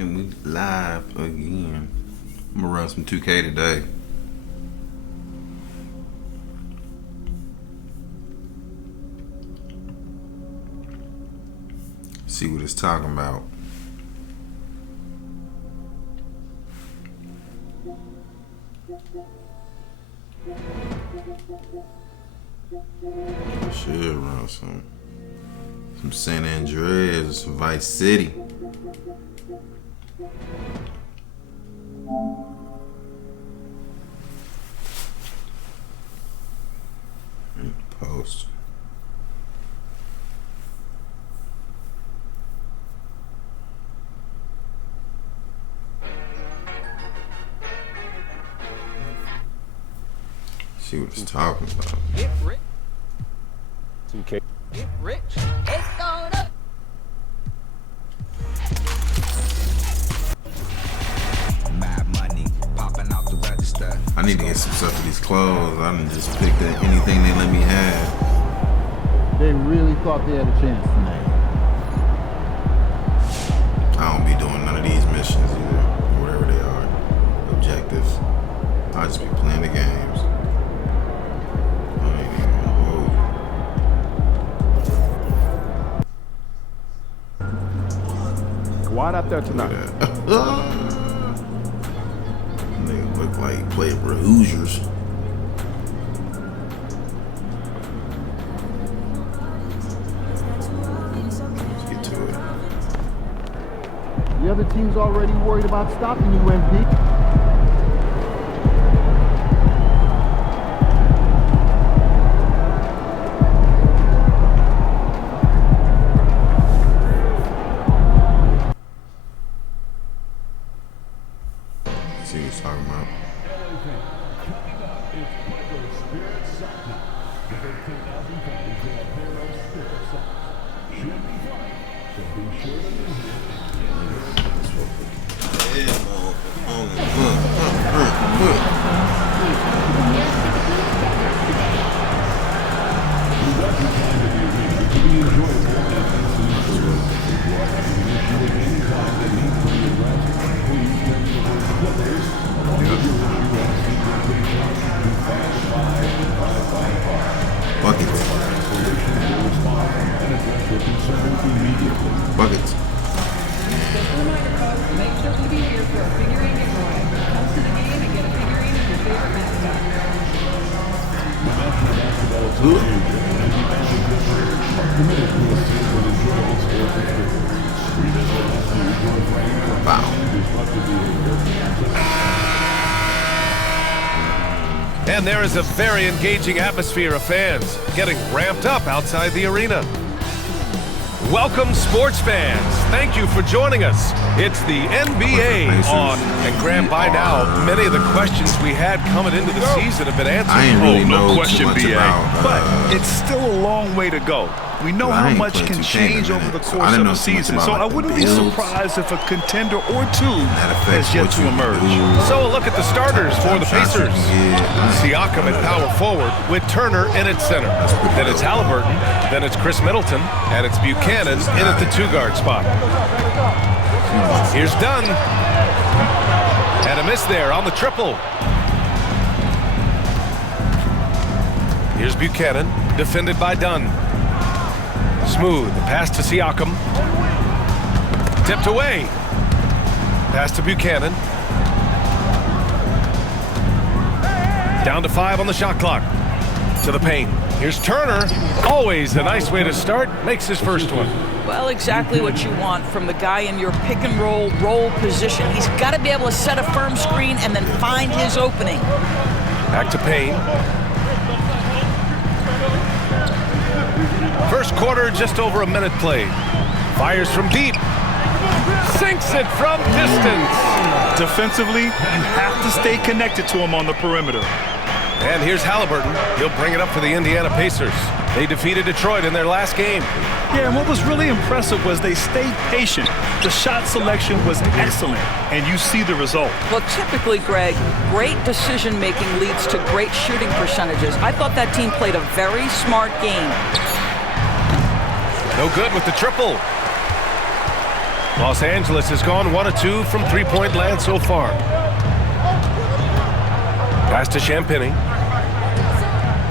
And we live again. I'm gonna run some 2K today. See what it's talking about. Should run some San Andreas, some Vice City. Post. See what it's talking about. Get rich. 2K. Get rich. It's going up. Mad money popping out the register. I need to get some stuff for these clothes. I done just picked up anything they let me have. They really thought they had a chance tonight. I don't be doing none of these missions either, whatever they are, objectives. I just be playing the games. I ain't even gonna hold you. Quiet out there tonight. Nigga look like he played for Hoosiers. Let's get to it. The other team's already worried about stopping you, MP. See what he's talking about. Buckets. Buckets. Reminder folks, make sure to be here for a figurine giveaway. Come to the game and get a figurine of your favorite mascot. And there is a very engaging atmosphere of fans getting ramped up outside the arena. Welcome, sports fans. Thank you for joining us. It's the NBA on. And Graham, by now, many of the questions we had coming into the season have been answered. I ain't really no know question, too much BA. about, But it's still a long way to go. We know Well, I how ain't much played can 2K in a change over minute, the so I course didn't of know a too much season. about, So I like, the wouldn't be builds. surprised if a contender or two that affects has yet what to you emerge. do. So a look at the starters for the Shots you Pacers. can get. Siakam at power forward with Turner in at center. Then it's Halliburton, then it's Chris Middleton, and it's Buchanan in at the two-guard spot. Here's Dunn. And a miss there on the triple. Here's Buchanan, defended by Dunn. Smooth, the pass to Siakam. Tipped away. Pass to Buchanan. Down to 5 on the shot clock. To the paint. Here's Turner. Always a nice way to start. Makes his first one. Well, exactly what you want from the guy in your pick and roll position. He's got to be able to set a firm screen and then find his opening. Back to Payne. First quarter, just over a minute played. Fires from deep. Sinks it from distance. Defensively, you have to stay connected to him on the perimeter. And here's Halliburton. He'll bring it up for the Indiana Pacers. They defeated Detroit in their last game. Yeah, and what was really impressive was they stayed patient. The shot selection was excellent, and you see the result. Well, typically, Greg, great decision-making leads to great shooting percentages. I thought that team played a very smart game. No good with the triple. Los Angeles has gone 1 of 2 from three-point land so far. Pass to Champagny.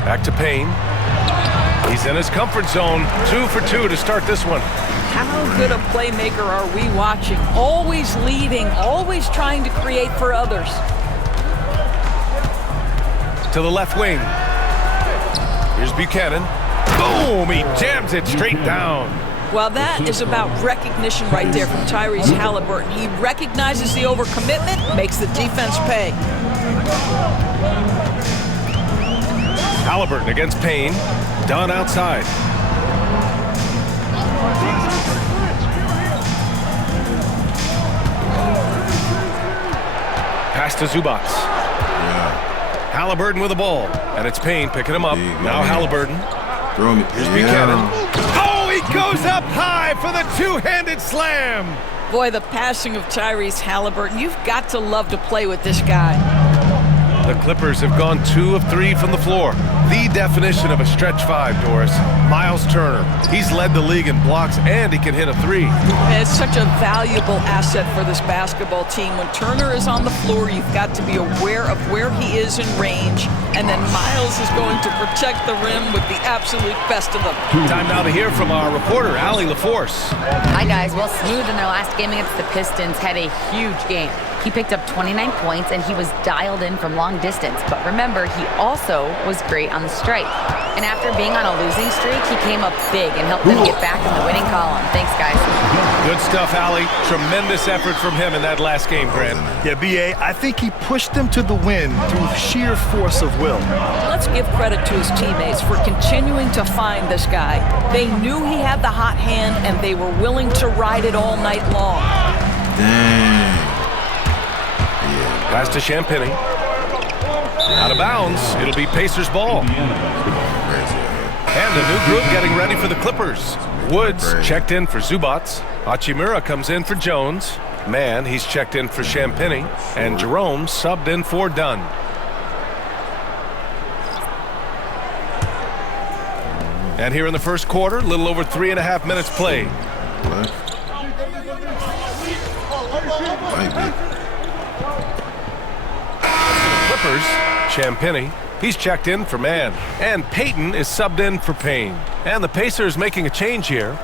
Back to Payne. He's in his comfort zone. 2 for 2 to start this one. How good a playmaker are we watching? Always leading, always trying to create for others. To the left wing. Here's Buchanan. Boom! He jams it straight down. Well, that is about recognition right there from Tyrese Halliburton. He recognizes the overcommitment, makes the defense pay. Halliburton against Payne. Done outside. Pass to Zubac. Halliburton with the ball. And it's Payne picking him up. Now Halliburton. Throw me. Here's Buchanan. Oh, he goes up high for the two-handed slam. Boy, the passing of Tyrese Halliburton. You've got to love to play with this guy. The Clippers have gone 2 of 3 from the floor. The definition of a stretch 5, Doris. Miles Turner. He's led the league in blocks, and he can hit a 3. And it's such a valuable asset for this basketball team. When Turner is on the floor, you've got to be aware of where he is in range, and then Miles is going to protect the rim with the absolute best of them. Time now to hear from our reporter, Allie LaForce. Hi, guys. Well, Smooth in their last game against the Pistons had a huge game. He picked up 29 points, and he was dialed in from long distance. But remember, he also was great on the strike. And after being on a losing streak, he came up big and helped them get back in the winning column. Thanks, guys. Good stuff, Allie. Tremendous effort from him in that last game, Grant. Yeah, B.A., I think he pushed them to the win through sheer force of will. Let's give credit to his teammates for continuing to find this guy. They knew he had the hot hand, and they were willing to ride it all night long. Dang. Pass to Champagny. Out of bounds. It'll be Pacers ball. And a new group getting ready for the Clippers. Woods checked in for Zubac. Hachimura comes in for Jones. Mann, he's checked in for Champagny. And Jerome subbed in for Dunn. And here in the first quarter, a little over 3.5 minutes played. Clippers, Champagny. He's checked in for Mann. And Payton is subbed in for Payne. And the Pacers making a change here.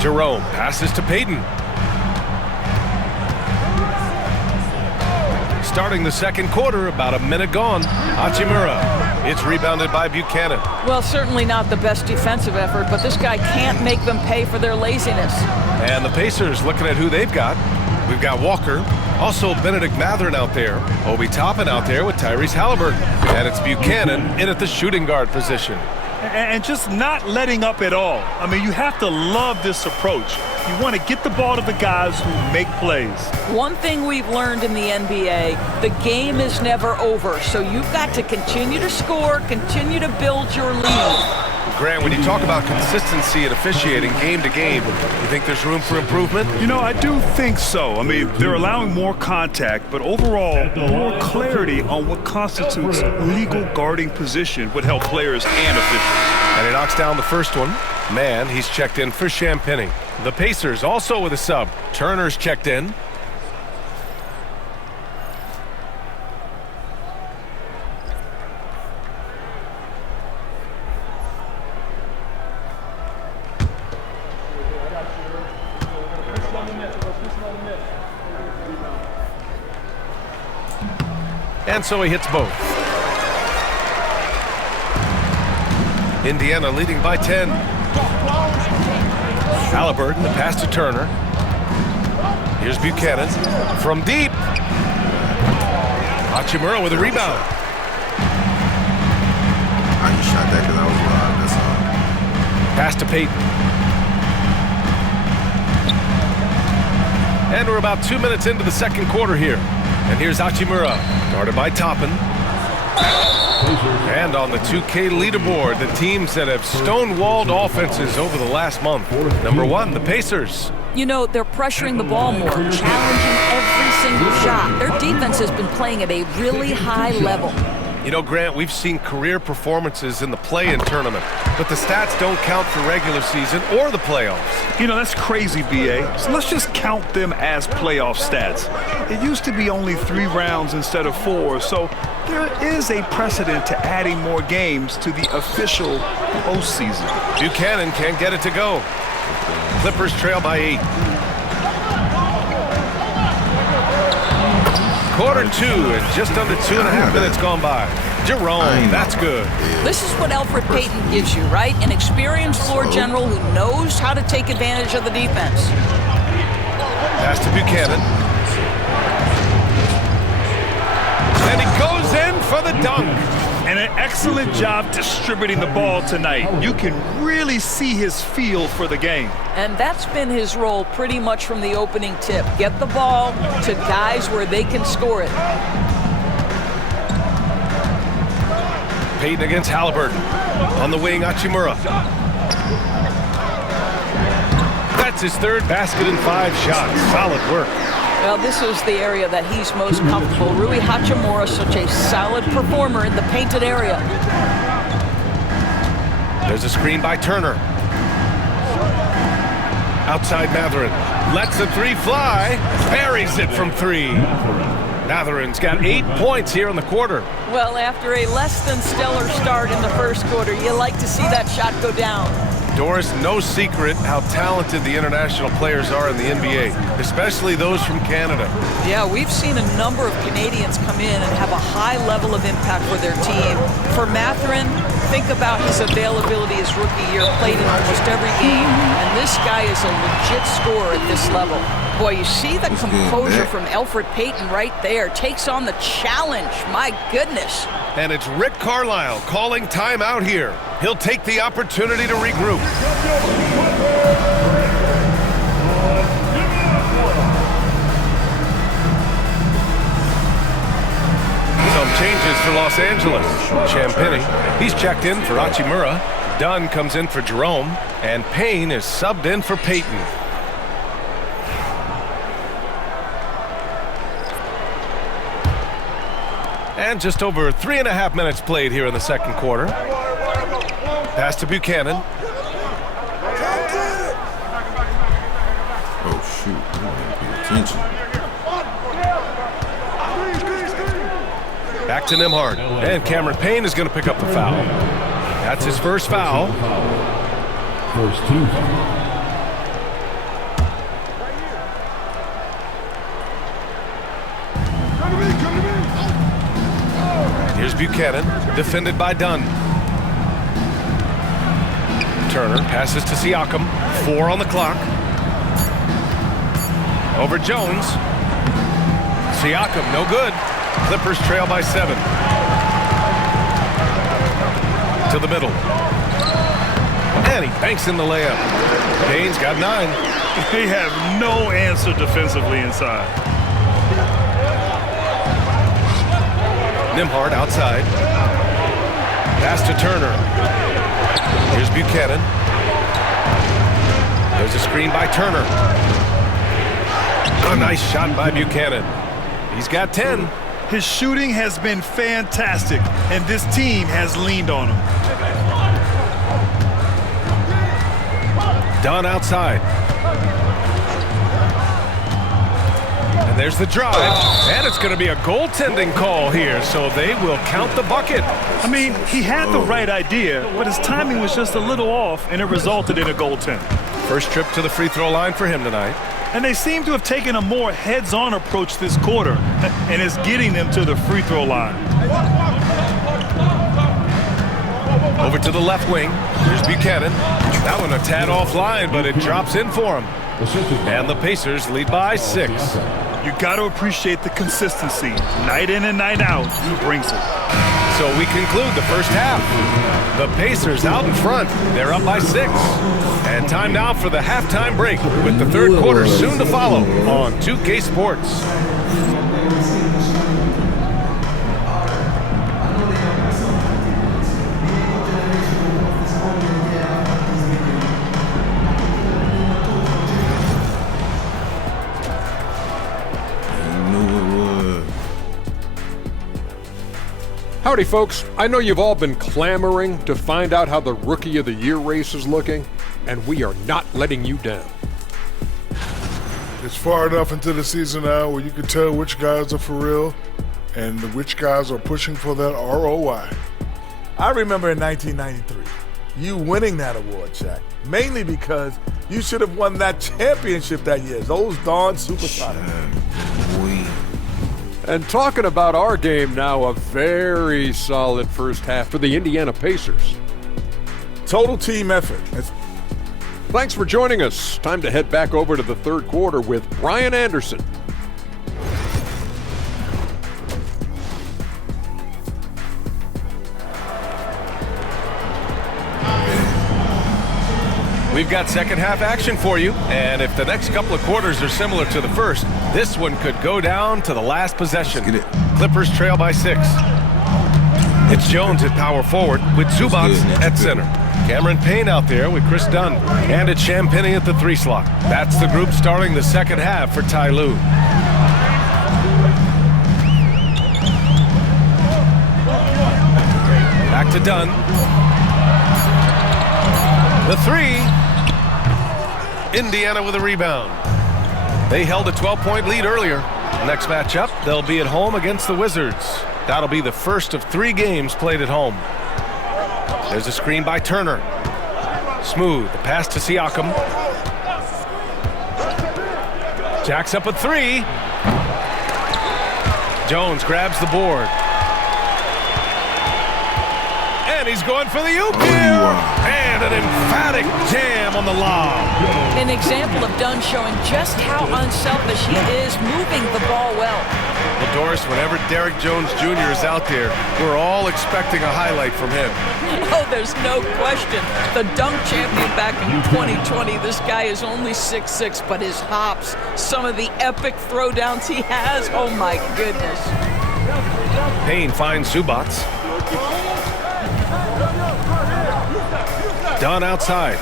Jerome passes to Payton. Starting the second quarter, about a minute gone. Hachimura. It's rebounded by Buchanan. Well, certainly not the best defensive effort, but this guy can't make them pay for their laziness. And the Pacers looking at who they've got. We've got Walker. Also Benedict Mathurin out there. Obi Toppin out there with Tyrese Halliburton. And it's Buchanan in at the shooting guard position. And just not letting up at all. I mean, you have to love this approach. You want to get the ball to the guys who make plays. One thing we've learned in the NBA, the game is never over. So you've got to continue to score, continue to build your lead. Grant, when you talk about consistency and officiating game to game, you think there's room for improvement? You know, I do think so. I mean, they're allowing more contact, but overall, more clarity on what constitutes legal guarding position would help players and officials. And he knocks down the first one. Mann, he's checked in for Champagny. The Pacers also with a sub. Turner's checked in. And so he hits both. Indiana leading by 10. Halliburton, the pass to Turner. Here's Buchanan from deep. Hachimura with a rebound. I just shot that because I was live. That's all. Pass to Payton. And we're about 2 minutes into the second quarter here. And here's Hachimura, guarded by Toppin. And on the 2K leaderboard, the teams that have stonewalled offenses over the last month. Number 1, the Pacers. You know, they're pressuring the ball more, challenging every single shot. Their defense has been playing at a really high level. You know, Grant, we've seen career performances in the play-in tournament, but the stats don't count for regular season or the playoffs. You know, that's crazy, B.A. So let's just count them as playoff stats. It used to be only 3 rounds instead of 4, so there is a precedent to adding more games to the official postseason. Buchanan can't get it to go. Clippers trail by 8. Quarter 2 and just under 2.5 minutes gone by. Jerome, that's good. This is what Elfrid Payton gives you, right? An experienced floor general who knows how to take advantage of the defense. Pass to Buchanan. And he goes in for the dunk. And an excellent job distributing the ball tonight. You can really see his feel for the game. And that's been his role pretty much from the opening tip. Get the ball to guys where they can score it. Payton against Halliburton. On the wing, Hachimura. That's his 3rd basket in 5 shots. Solid work. Well, this is the area that he's most comfortable. Rui Hachimura, such a solid performer in the painted area. There's a screen by Turner. Outside Matherin. Lets the 3 fly. Buries it from 3. Matherin's got 8 points here in the quarter. Well, after a less than stellar start in the first quarter, you like to see that shot go down. Doris, no secret how talented the international players are in the NBA, especially those from Canada. Yeah, we've seen a number of Canadians come in and have a high level of impact for their team. For Matherin, think about his availability his rookie year, played in almost every game, and this guy is a legit scorer at this level. Boy, you see the composure from Elfrid Payton right there. Takes on the challenge. My goodness. And it's Rick Carlisle calling timeout here. He'll take the opportunity to regroup. Some changes for Los Angeles. Champagny, he's checked in for Hachimura. Dunn comes in for Jerome. And Payne is subbed in for Payton. And just over 3.5 minutes played here in the second quarter. Pass to Buchanan. Oh, shoot. I didn't pay attention. Back to Nembhard. And Cameron Payne is going to pick up the foul. That's his first foul. First team. Here's Buchanan, defended by Dunn. Turner passes to Siakam, 4 on the clock. Over Jones. Siakam, no good. Clippers trail by 7. To the middle. And he banks in the layup. Payne's got 9. They have no answer defensively inside. Nembhard outside. Pass to Turner. Here's Buchanan. There's a screen by Turner. A nice shot by Buchanan. He's got 10. His shooting has been fantastic, and this team has leaned on him. Dunn outside. And there's the drive, and it's going to be a goaltending call here, so they will count the bucket. I mean, he had the right idea, but his timing was just a little off, and it resulted in a goaltend. First trip to the free throw line for him tonight. And they seem to have taken a more heads-on approach this quarter, and is getting them to the free throw line. Over to the left wing. Here's Buchanan. That one a tad offline, but it drops in for him. And the Pacers lead by 6. You got to appreciate the consistency. Night in and night out, he brings it. So we conclude the first half. The Pacers out in front. They're up by 6. And time now for the halftime break, with the third quarter soon to follow on 2K Sports. Howdy, folks. I know you've all been clamoring to find out how the Rookie of the Year race is looking, and we are not letting you down. It's far enough into the season now where you can tell which guys are for real and which guys are pushing for that ROI. I remember in 1993, you winning that award, Shaq, mainly because you should have won that championship that year. Those darn Supersonics. And talking about our game now, a very solid first half for the Indiana Pacers. Total team effort. Thanks for joining us. Time to head back over to the third quarter with Brian Anderson. We've got second half action for you, and if the next couple of quarters are similar to the first, this one could go down to the last possession. Clippers trail by 6. It's Jones at power forward with Zubats at center. Cameron Payne out there with Chris Dunn, and it's Champagnie at the 3 slot. That's the group starting the second half for Ty Lue. Back to Dunn. The 3. Indiana with a rebound. They held a 12-point lead earlier. Next matchup, they'll be at home against the Wizards. That'll be the first of 3 games played at home. There's a screen by Turner. Smooth, the pass to Siakam. Jacks up a 3. Jones grabs the board. And he's going for the oop here. And an emphatic jam on the lob. An example of Dunn showing just how unselfish he is, moving the ball well. Well, Doris, whenever Derrick Jones Jr. is out there, we're all expecting a highlight from him. Oh, there's no question. The dunk champion back in 2020, this guy is only 6'6", but his hops, some of the epic throwdowns he has, oh my goodness. Payne finds Zubats. Dunn outside.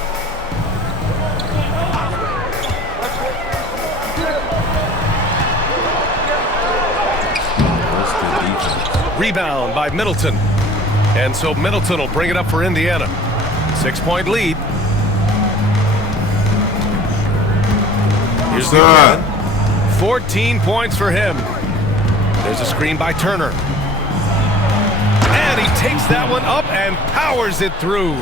Rebound by Middleton. And so Middleton will bring it up for Indiana. 6-point lead. Here's the run. 14 points for him. There's a screen by Turner. And he takes that one up and powers it through.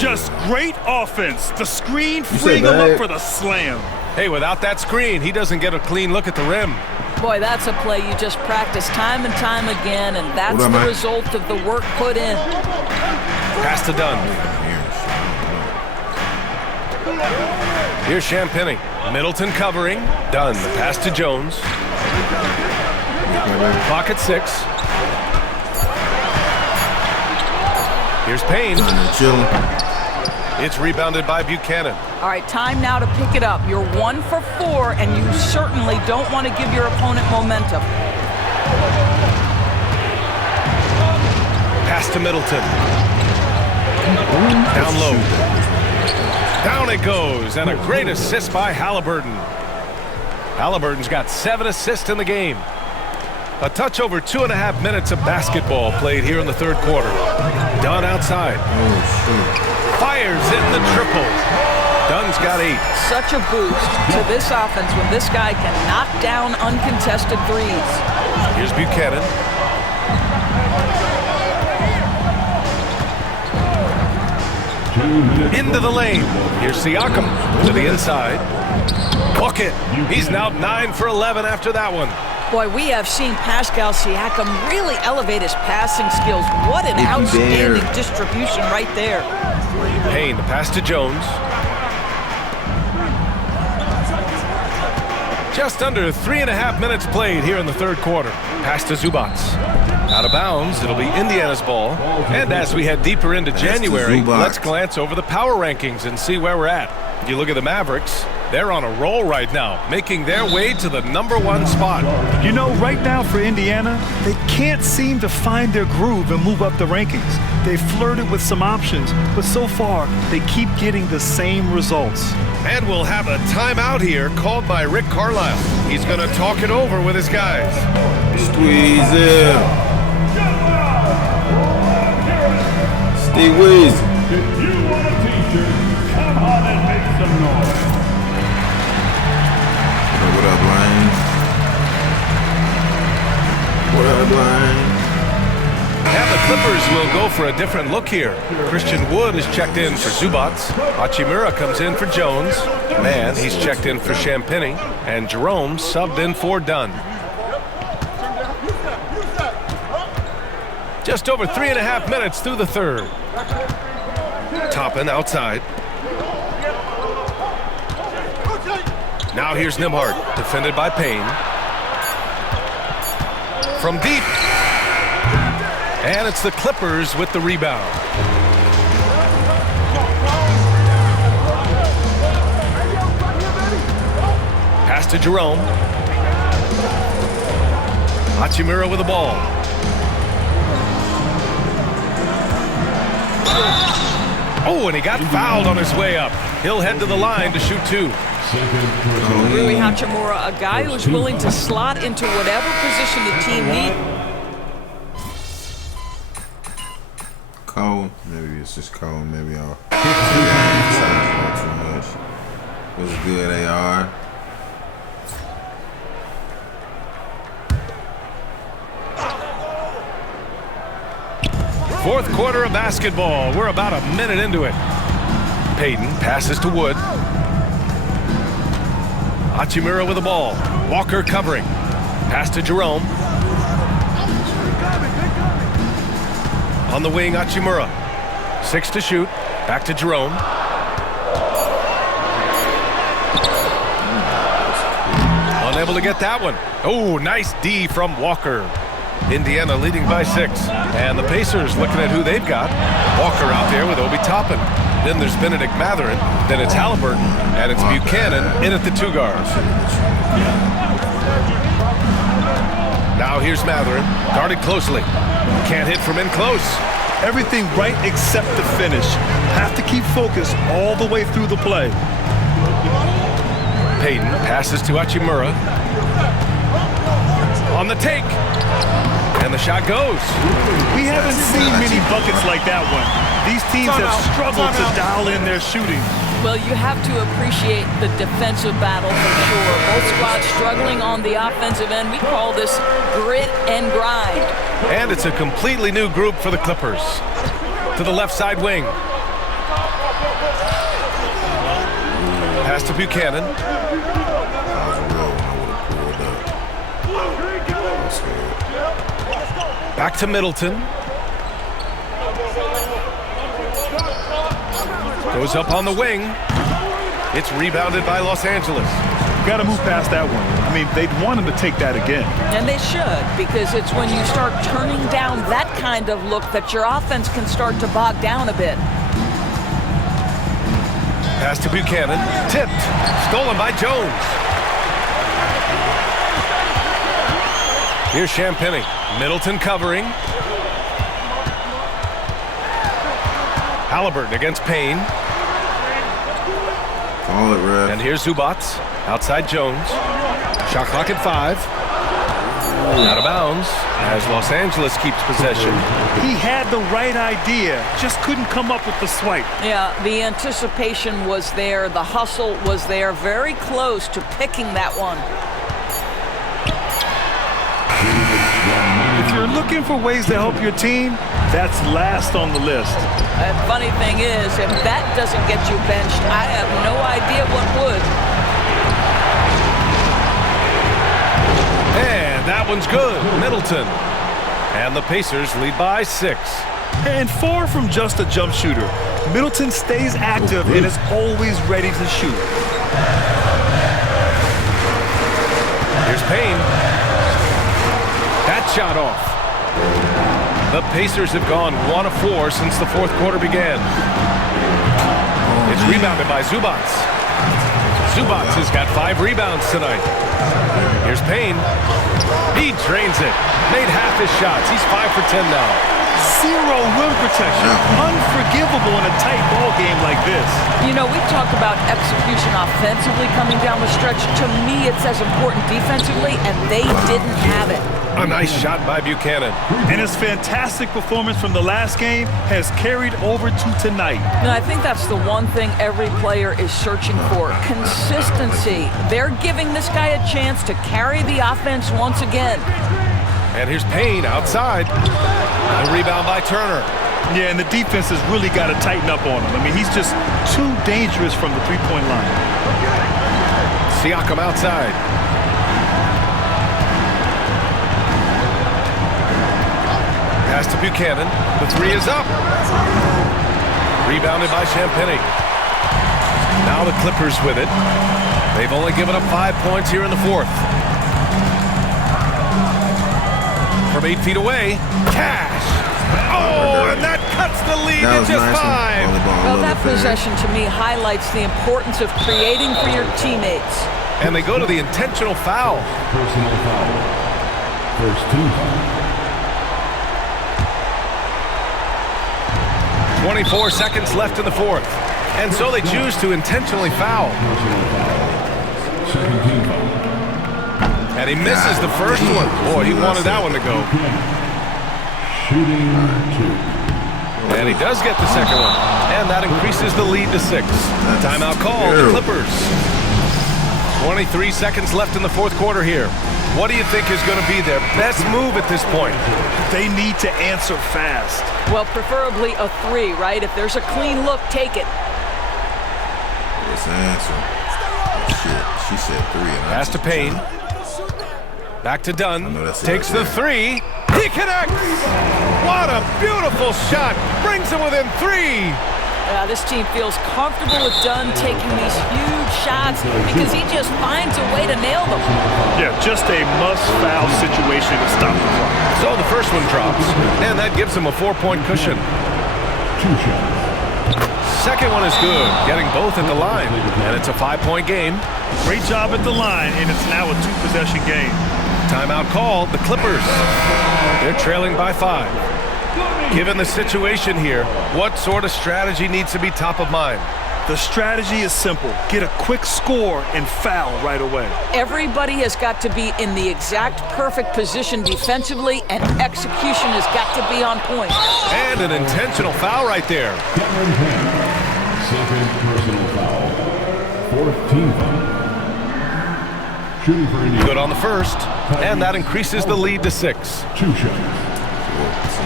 Just great offense. The screen freeing him up for the slam. Hey, without that screen, he doesn't get a clean look at the rim. Boy, that's a play you just practice time and time again, and that's the result of the work put in. Pass to Dunn. Here's Champagnie. Middleton covering. Dunn, the pass to Jones. Clock at 6. Here's Payne. It's rebounded by Buchanan. All right, time now to pick it up. You're 1 for 4, and you certainly don't want to give your opponent momentum. Pass to Middleton. Down low. Down it goes, and a great assist by Halliburton. Halliburton's got 7 assists in the game. A touch over 2.5 minutes of basketball played here in the third quarter. Dunn outside. Fires in the triple. Dunn's got 8. Such a boost to this offense when this guy can knock down uncontested threes. Here's Buchanan. Into the lane. Here's Siakam to the inside. Bucket. He's now 9 for 11 after that one. Boy, we have seen Pascal Siakam really elevate his passing skills. What an outstanding distribution right there. Payne, the pass to Jones. Just under 3.5 minutes played here in the third quarter. Pass to Zubats. Out of bounds, it'll be Indiana's ball. And as we head deeper into January, let's glance over the power rankings and see where we're at. If you look at the Mavericks, they're on a roll right now, making their way to the #1 spot. You know, right now for Indiana, they can't seem to find their groove and move up the rankings. They flirted with some options, but so far, they keep getting the same results. And we'll have a timeout here called by Rick Carlisle. He's going to talk it over with his guys. Squeeze it. Steve Weezy. If you want a t-shirt, come on and make some noise. What up, Lane? What up, Lane? And the Clippers will go for a different look here. Christian Wood is checked in for Zubats. Hachimura comes in for Jones. Man, he's checked in for Champagny. And Jerome subbed in for Dunn. Just over 3.5 minutes through the third. Toppin outside. Now here's Nimhart, defended by Payne. From deep. And it's the Clippers with the rebound. Pass to Jerome. Hachimura with the ball. Oh, and he got fouled on his way up. He'll head to the line to shoot two. Rui Hachimura, a guy who's willing to slot into whatever position the team needs. Cold. Maybe it's just cold. Maybe I'll too much. It was good, AR. Fourth quarter of basketball. We're about a minute into it. Payton passes to Wood. Hachimura with the ball. Walker covering. Pass to Jerome. On the wing, Hachimura. 6 to shoot. Back to Jerome. Unable to get that one. Oh, nice D from Walker. Indiana leading by 6. And the Pacers looking at who they've got. Walker out there with Obi Toppin. Then there's Benedict Mathurin. Then it's Halliburton. And it's Buchanan in at the 2 guards. Now here's Mathurin. Guarded closely. Can't hit from in close. Everything right except the finish. Have to keep focus all the way through the play. Payton passes to Hachimura. On the take. And the shot goes. We haven't seen many buckets like that one. These teams have struggled to dial in their shooting. Well, you have to appreciate the defensive battle for sure. Both squads struggling on the offensive end. We call this grit and grind. And it's a completely new group for the Clippers. To the left side wing. Pass to Buchanan. Back to Middleton. Goes up on the wing. It's rebounded by Los Angeles. Got to move past that one. I mean, they'd want him to take that again. And they should, because it's when you start turning down that kind of look that your offense can start to bog down a bit. Pass to Buchanan. Tipped. Stolen by Jones. Here's Champagny. Middleton covering. Halliburton against Payne. Call it, ref. And here's Zubats. Outside Jones. Shot clock at 5. Out of bounds as Los Angeles keeps possession. He had the right idea, just couldn't come up with the swipe. Yeah, the anticipation was there. The hustle was there. Very close to picking that one. If you're looking for ways to help your team, that's last on the list. The funny thing is, if that doesn't get you benched, I have no idea what would. And that one's good. Middleton. And the Pacers lead by 6. And far from just a jump shooter, Middleton stays active and is always ready to shoot. Here's Payne. That shot off. The Pacers have gone 1 of 4 since the fourth quarter began. It's rebounded by Zubats. Zubats has got 5 rebounds tonight. Here's Payne. He drains it. Made half his shots. He's 5 for 10 now. Zero rim protection. Unforgivable in a tight ball game like this. You know, we talk about execution offensively coming down the stretch. To me, it's as important defensively, and they didn't have it. A nice shot by Buchanan. And his fantastic performance from the last game has carried over to tonight. And I think that's the one thing every player is searching for. Consistency. They're giving this guy a chance to carry the offense once again. And here's Payne outside. The rebound by Turner. Yeah, and the defense has really got to tighten up on him. I mean, he's just too dangerous from the three-point line. Siakam outside. Pass to Buchanan. The three is up. Rebounded by Champagny. Now the Clippers with it. They've only given up 5 points here in the fourth. From 8 feet away, Cash. Oh, and that cuts the lead to just 5. Well, that possession to me highlights the importance of creating for your teammates. And they go to the intentional foul. Personal foul. First team foul. 24 seconds left in the fourth. And so they choose to intentionally foul. Second team foul. And he misses the first one. Boy, he wanted that one to go. Shooting 2. And he does get the second one. And that increases the lead to 6. Timeout call, the Clippers. 23 seconds left in the fourth quarter here. What do you think is going to be their best move at this point? They need to answer fast. Well, preferably a 3, right? If there's a clean look, take it. What's the answer? Shit, she said 3. Pass to Payne. Back to Dunn. Takes the 3. He connects! What a beautiful shot! Brings him within 3. This team feels comfortable with Dunn taking these huge shots because he just finds a way to nail them. Yeah, just a must-foul situation to stop the clock. So the first one drops, and that gives him a 4-point cushion. 2 shots. Second one is good, getting both at the line, and it's a 5-point game. Great job at the line, and it's now a 2-possession game. Timeout called, the Clippers. They're trailing by 5. Given the situation here, what sort of strategy needs to be top of mind? The strategy is simple. Get a quick score and foul right away. Everybody has got to be in the exact perfect position defensively, and execution has got to be on point. And an intentional foul right there. Second personal foul. Fourth team foul. Shooting for Indiana. Good on the first, and that increases the lead to 6. 2 shots.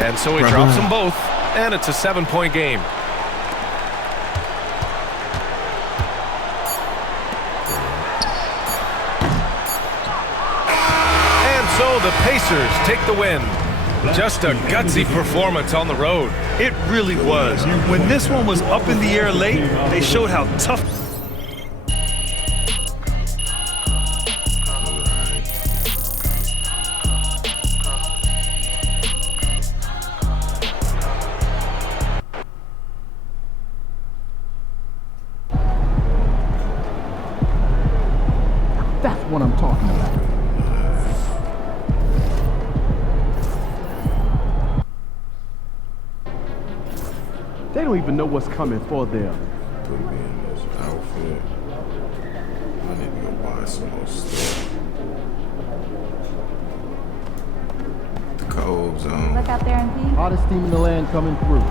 And so he drops them both, and it's a 7-point game. And so the Pacers take the win. Just a gutsy performance on the road. It really was. When this one was up in the air late, they showed how tough. That's what I'm talking about. They don't even know what's coming for them. Put me in this outfit. I need to go buy some more stuff. The Cove Zone. Look out there and see. Hottest team in the land coming through.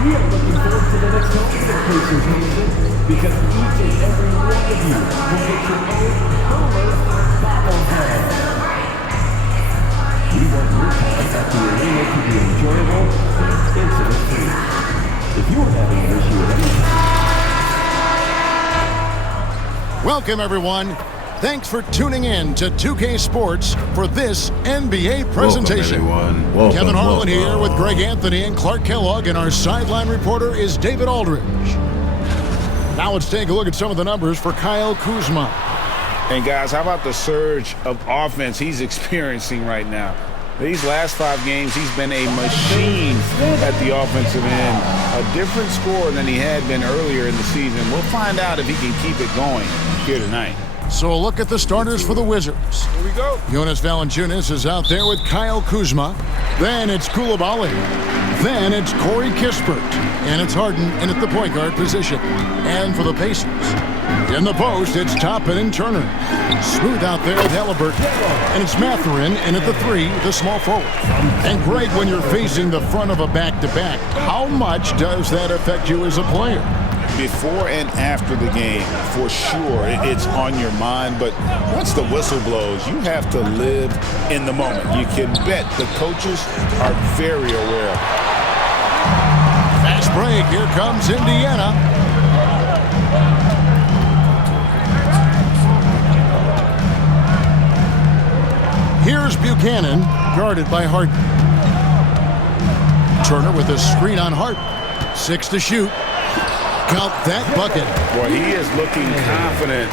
We are looking forward to the next home Pacers music because each and every one of you will get your own color bobblehead. We want your time at the arena to be enjoyable and incident-free. If you are having an issue at any time, welcome, everyone. Thanks for tuning in to 2K Sports for this NBA presentation. Welcome, everyone. Kevin Harlan here with Greg Anthony and Clark Kellogg, and our sideline reporter is David Aldridge. Now let's take a look at some of the numbers for Kyle Kuzma. And guys, how about the surge of offense he's experiencing right now? These last 5 games, he's been a machine at the offensive end. A different scorer than he had been earlier in the season. We'll find out if he can keep it going here tonight. So a look at the starters for the Wizards. Here we go. Jonas Valanciunas is out there with Kyle Kuzma. Then it's Coulibaly. Then it's Corey Kispert. And it's Harden in at the point guard position. And for the Pacers, in the post, it's Toppin and Turner. Smooth out there with Halliburton. And it's Mathurin in at the 3, the small forward. And Greg, when you're facing the front of a back-to-back, how much does that affect you as a player? Before and after the game, for sure, it's on your mind. But once the whistle blows, you have to live in the moment. You can bet the coaches are very aware. Fast break. Here comes Indiana. Here's Buchanan, guarded by Harden. Turner with a screen on Harden. 6 to shoot. Count that bucket. Boy, he is looking confident.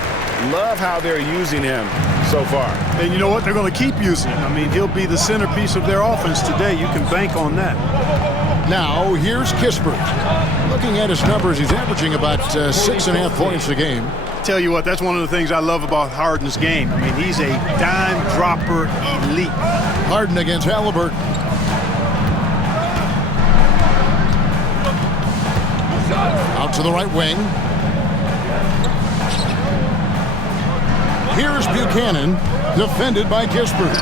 Love how they're using him so far. And you know what? They're going to keep using him. I mean, he'll be the centerpiece of their offense today. You can bank on that. Now, here's Kispert. Looking at his numbers, he's averaging about 6.5 points a game. Tell you what, that's one of the things I love about Harden's game. I mean, he's a dime dropper elite. Harden against Halliburton. Out to the right wing. Here's Buchanan, defended by Kispert.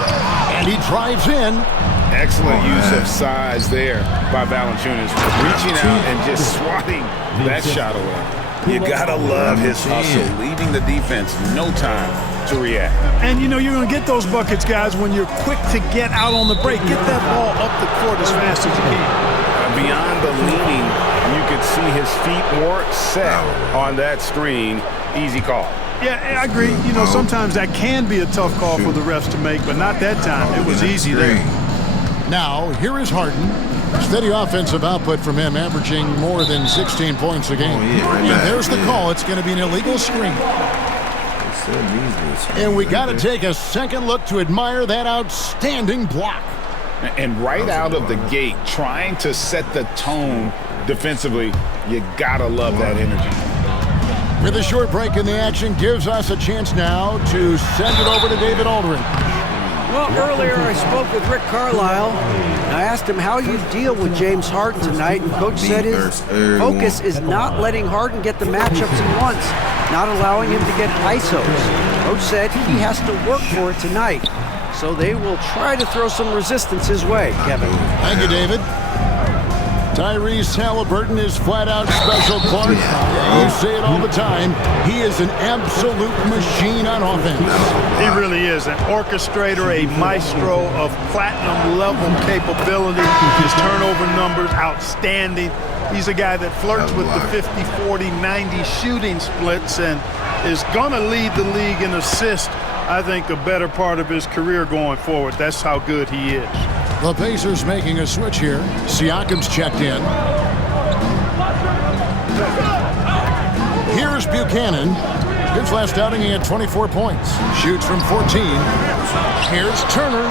And he drives in. Excellent use of size there by Valanciunas. Reaching out and just swatting that shot away. You gotta love his hustle, leaving the defense no time to react. And you know you're going to get those buckets, guys, when you're quick to get out on the break. Get that ball up the court as fast as you can. Beyond the leaning, you could see his feet weren't set on that screen. Easy call. Yeah, I agree. You know, sometimes that can be a tough call for the refs to make, but not that time. It was easy there. Now, here is Harden. Steady offensive output from him, averaging more than 16 points a game. And there's the call. It's going to be an illegal screen. And we got to take a second look to admire that outstanding block. And right out of the gate, trying to set the tone defensively, you got to love that energy. With a short break in the action, gives us a chance now to send it over to David Aldridge. Well, earlier I spoke with Rick Carlisle. I asked him how you deal with James Harden tonight, and Coach said his focus is not letting Harden get the matchups he wants, not allowing him to get ISOs. Coach said he has to work for it tonight, so they will try to throw some resistance his way, Kevin. Thank you, David. Tyrese Halliburton is flat-out special, Clark. You say it all the time. He is an absolute machine on offense. He really is an orchestrator, a maestro of platinum-level capability. His turnover numbers, outstanding. He's a guy that flirts with the 50, 40, 90 shooting splits and is going to lead the league in assists, I think, the better part of his career going forward. That's how good he is. The Pacers making a switch here. Siakam's checked in. Here's Buchanan. His last outing, he had 24 points. Shoots from 14. Here's Turner.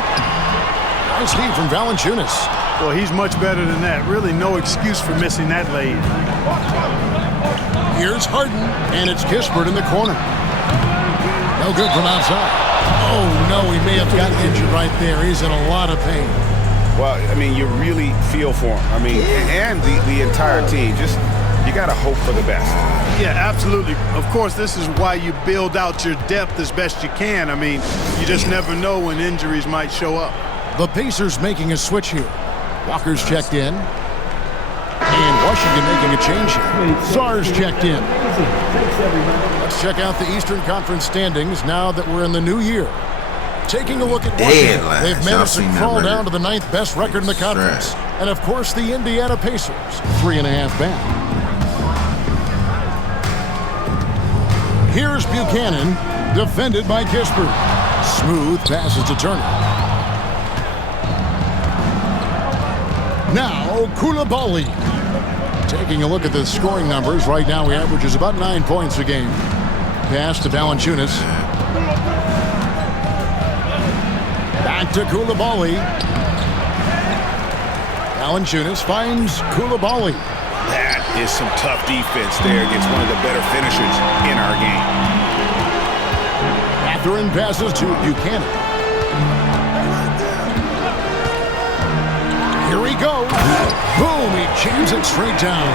Nice heat from Valanciunas. Well, he's much better than that. Really no excuse for missing that lead. Here's Harden, and it's Kispert in the corner. No good from outside. Oh, no, he may have gotten injured right there. He's in a lot of pain. Well, I mean, you really feel for him. I mean, and the entire team. Just you got to hope for the best. Yeah, absolutely. Of course, this is why you build out your depth as best you can. I mean, you just never know when injuries might show up. The Pacers making a switch here. Walker's checked in. And Washington making a change here. Sarr's checked in. Let's check out the Eastern Conference standings now that we're in the new year. Taking a look at Washington, they've managed to crawl down to the 9th best record in the conference. And of course, the Indiana Pacers, 3.5 back. Here's Buchanan, defended by Kispert. Smooth passes to Turner. Now, Koulibaly. Taking a look at the scoring numbers, right now he averages about 9 points a game. Pass to Valanciunas. Back to Koulibaly. Valanciunas finds Koulibaly. That is some tough defense there against one of the better finishers in our game. Mathurin passes to Buchanan. Here he goes. Boom, he jams it straight down.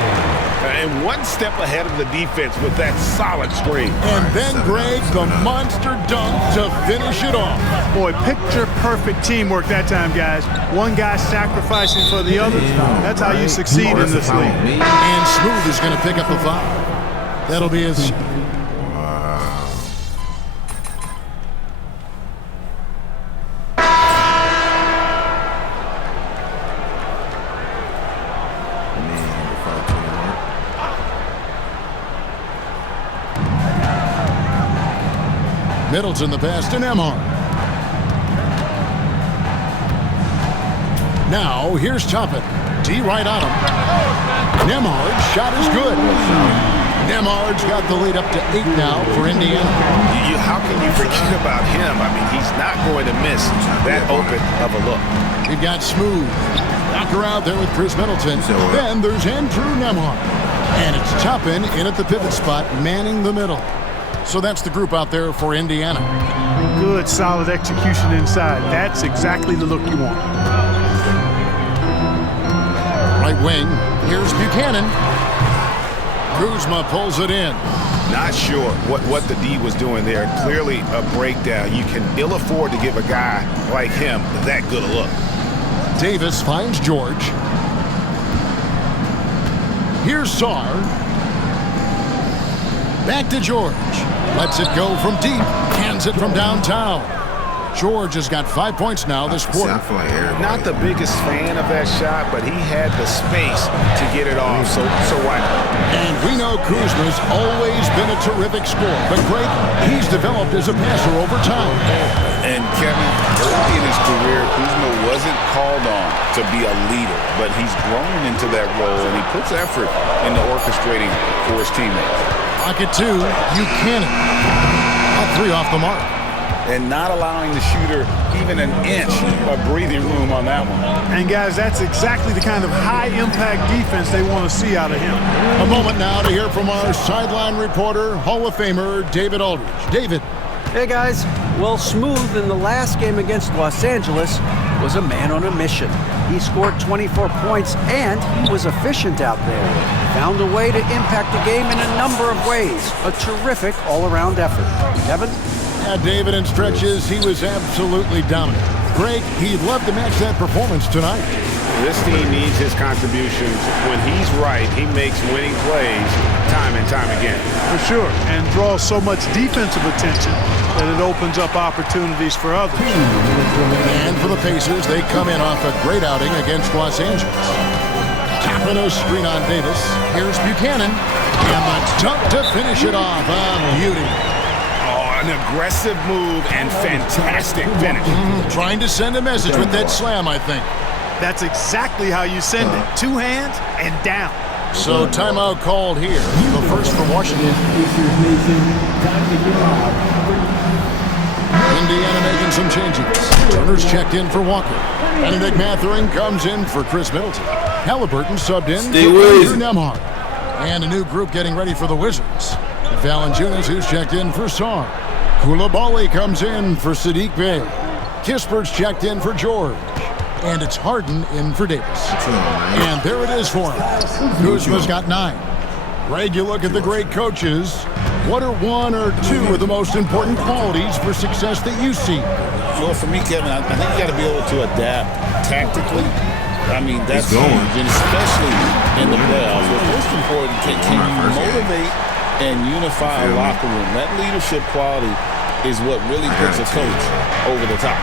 And one step ahead of the defense with that solid screen. And then, Greg, the monster dunk to finish it off. Boy, picture-perfect teamwork that time, guys. One guy sacrificing for the other. That's how you succeed in this league. And Smooth is going to pick up the foul. That'll be his... Middleton the pass to Nembhard. Now, here's Toppin. D right on him. Nembhard's shot is good. Nembhard's got the lead up to 8 now for Indiana. How can you forget about him? I mean, he's not going to miss that open of a look. We've got Smooth. Knocker out there with Chris Middleton. Then there's Andrew Nembhard. And it's Toppin in at the pivot spot, manning the middle. So that's the group out there for Indiana. Good, solid execution inside. That's exactly the look you want. Right wing, here's Buchanan. Kuzma pulls it in. Not sure what the D was doing there. Clearly a breakdown. You can ill afford to give a guy like him that good a look. Davis finds George. Here's Sarr. Back to George. Lets it go from deep. Hands it from downtown. George has got 5 points now this quarter. Not the biggest fan of that shot, but he had the space to get it off, so why not? And we know Kuzma's always been a terrific scorer, but Greg, he's developed as a passer over time. And Kevin, early in his career, Kuzma wasn't called on to be a leader, but he's grown into that role, and he puts effort into orchestrating for his teammates. Pocket 2, Buchanan. All 3 off the mark. And not allowing the shooter even an inch of breathing room on that one. And guys, that's exactly the kind of high-impact defense they want to see out of him. A moment now to hear from our sideline reporter, Hall of Famer David Aldridge. David. Hey guys, well, Smooth in the last game against Los Angeles was a man on a mission. He scored 24 points and he was efficient out there. Found a way to impact the game in a number of ways. A terrific all-around effort. Kevin? David, in stretches, he was absolutely dominant. Greg, he'd love to match that performance tonight. This team needs his contributions. When he's right, he makes winning plays time and time again. For sure, and draws so much defensive attention that it opens up opportunities for others. And for the Pacers, they come in off a great outing against Los Angeles. Tapping a screen on Davis. Here's Buchanan. And the dunk to finish it off. A beauty. An aggressive move and fantastic finish. Trying to send a message with that slam, I think. That's exactly how you send it. 2 hands and down. So timeout called here. The first for Washington. Indiana making some changes. Turner's checked in for Walker. Benedict Mathurin comes in for Chris Middleton. Halliburton subbed in for Andrew Nembhard. And a new group getting ready for the Wizards. Valanciunas, who's checked in for Sarr. Koulibaly comes in for Sadiq Bey. Kispert's checked in for George. And it's Harden in for Davis. And there it is for him. Kuzma's got 9. Greg, you look at the great coaches. What are one or two of the most important qualities for success that you see? Well, for me, Kevin, I think you got to be able to adapt tactically. I mean, that's huge, and especially in the playoffs. But most important, can you motivate and unify a locker room? That leadership quality is what really puts a coach over the top.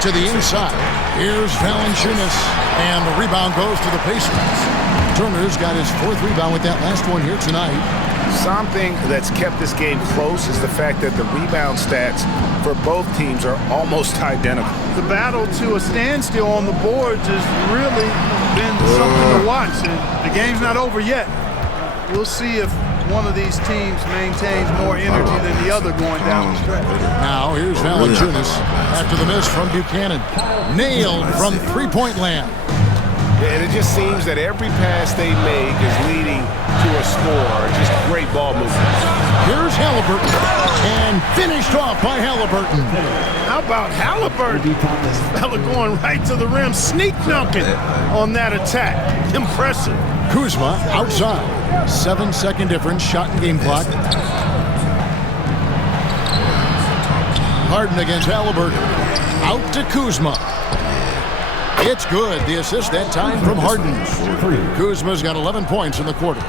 To the inside, here's Valanciunas, and the rebound goes to the Pacers. Turner's got his 4th rebound with that last one here tonight. Something that's kept this game close is the fact that the rebound stats for both teams are almost identical. The battle to a standstill on the boards has really been something to watch, and the game's not over yet. We'll see if one of these teams maintains more energy than the other going down the stretch. Now here's Valanciunas after the miss from Buchanan. Nailed from three-point land. And it just seems that every pass they make is leading to a score. Just great ball movement. Here's Halliburton. And finished off by Halliburton. How about Halliburton? This fella going right to the rim, sneak dunking on that attack. Impressive. Kuzma outside. 7-second difference, shot and game clock. Harden against Halliburton. Out to Kuzma. It's good. The assist that time from Harden. Kuzma's got 11 points in the quarter.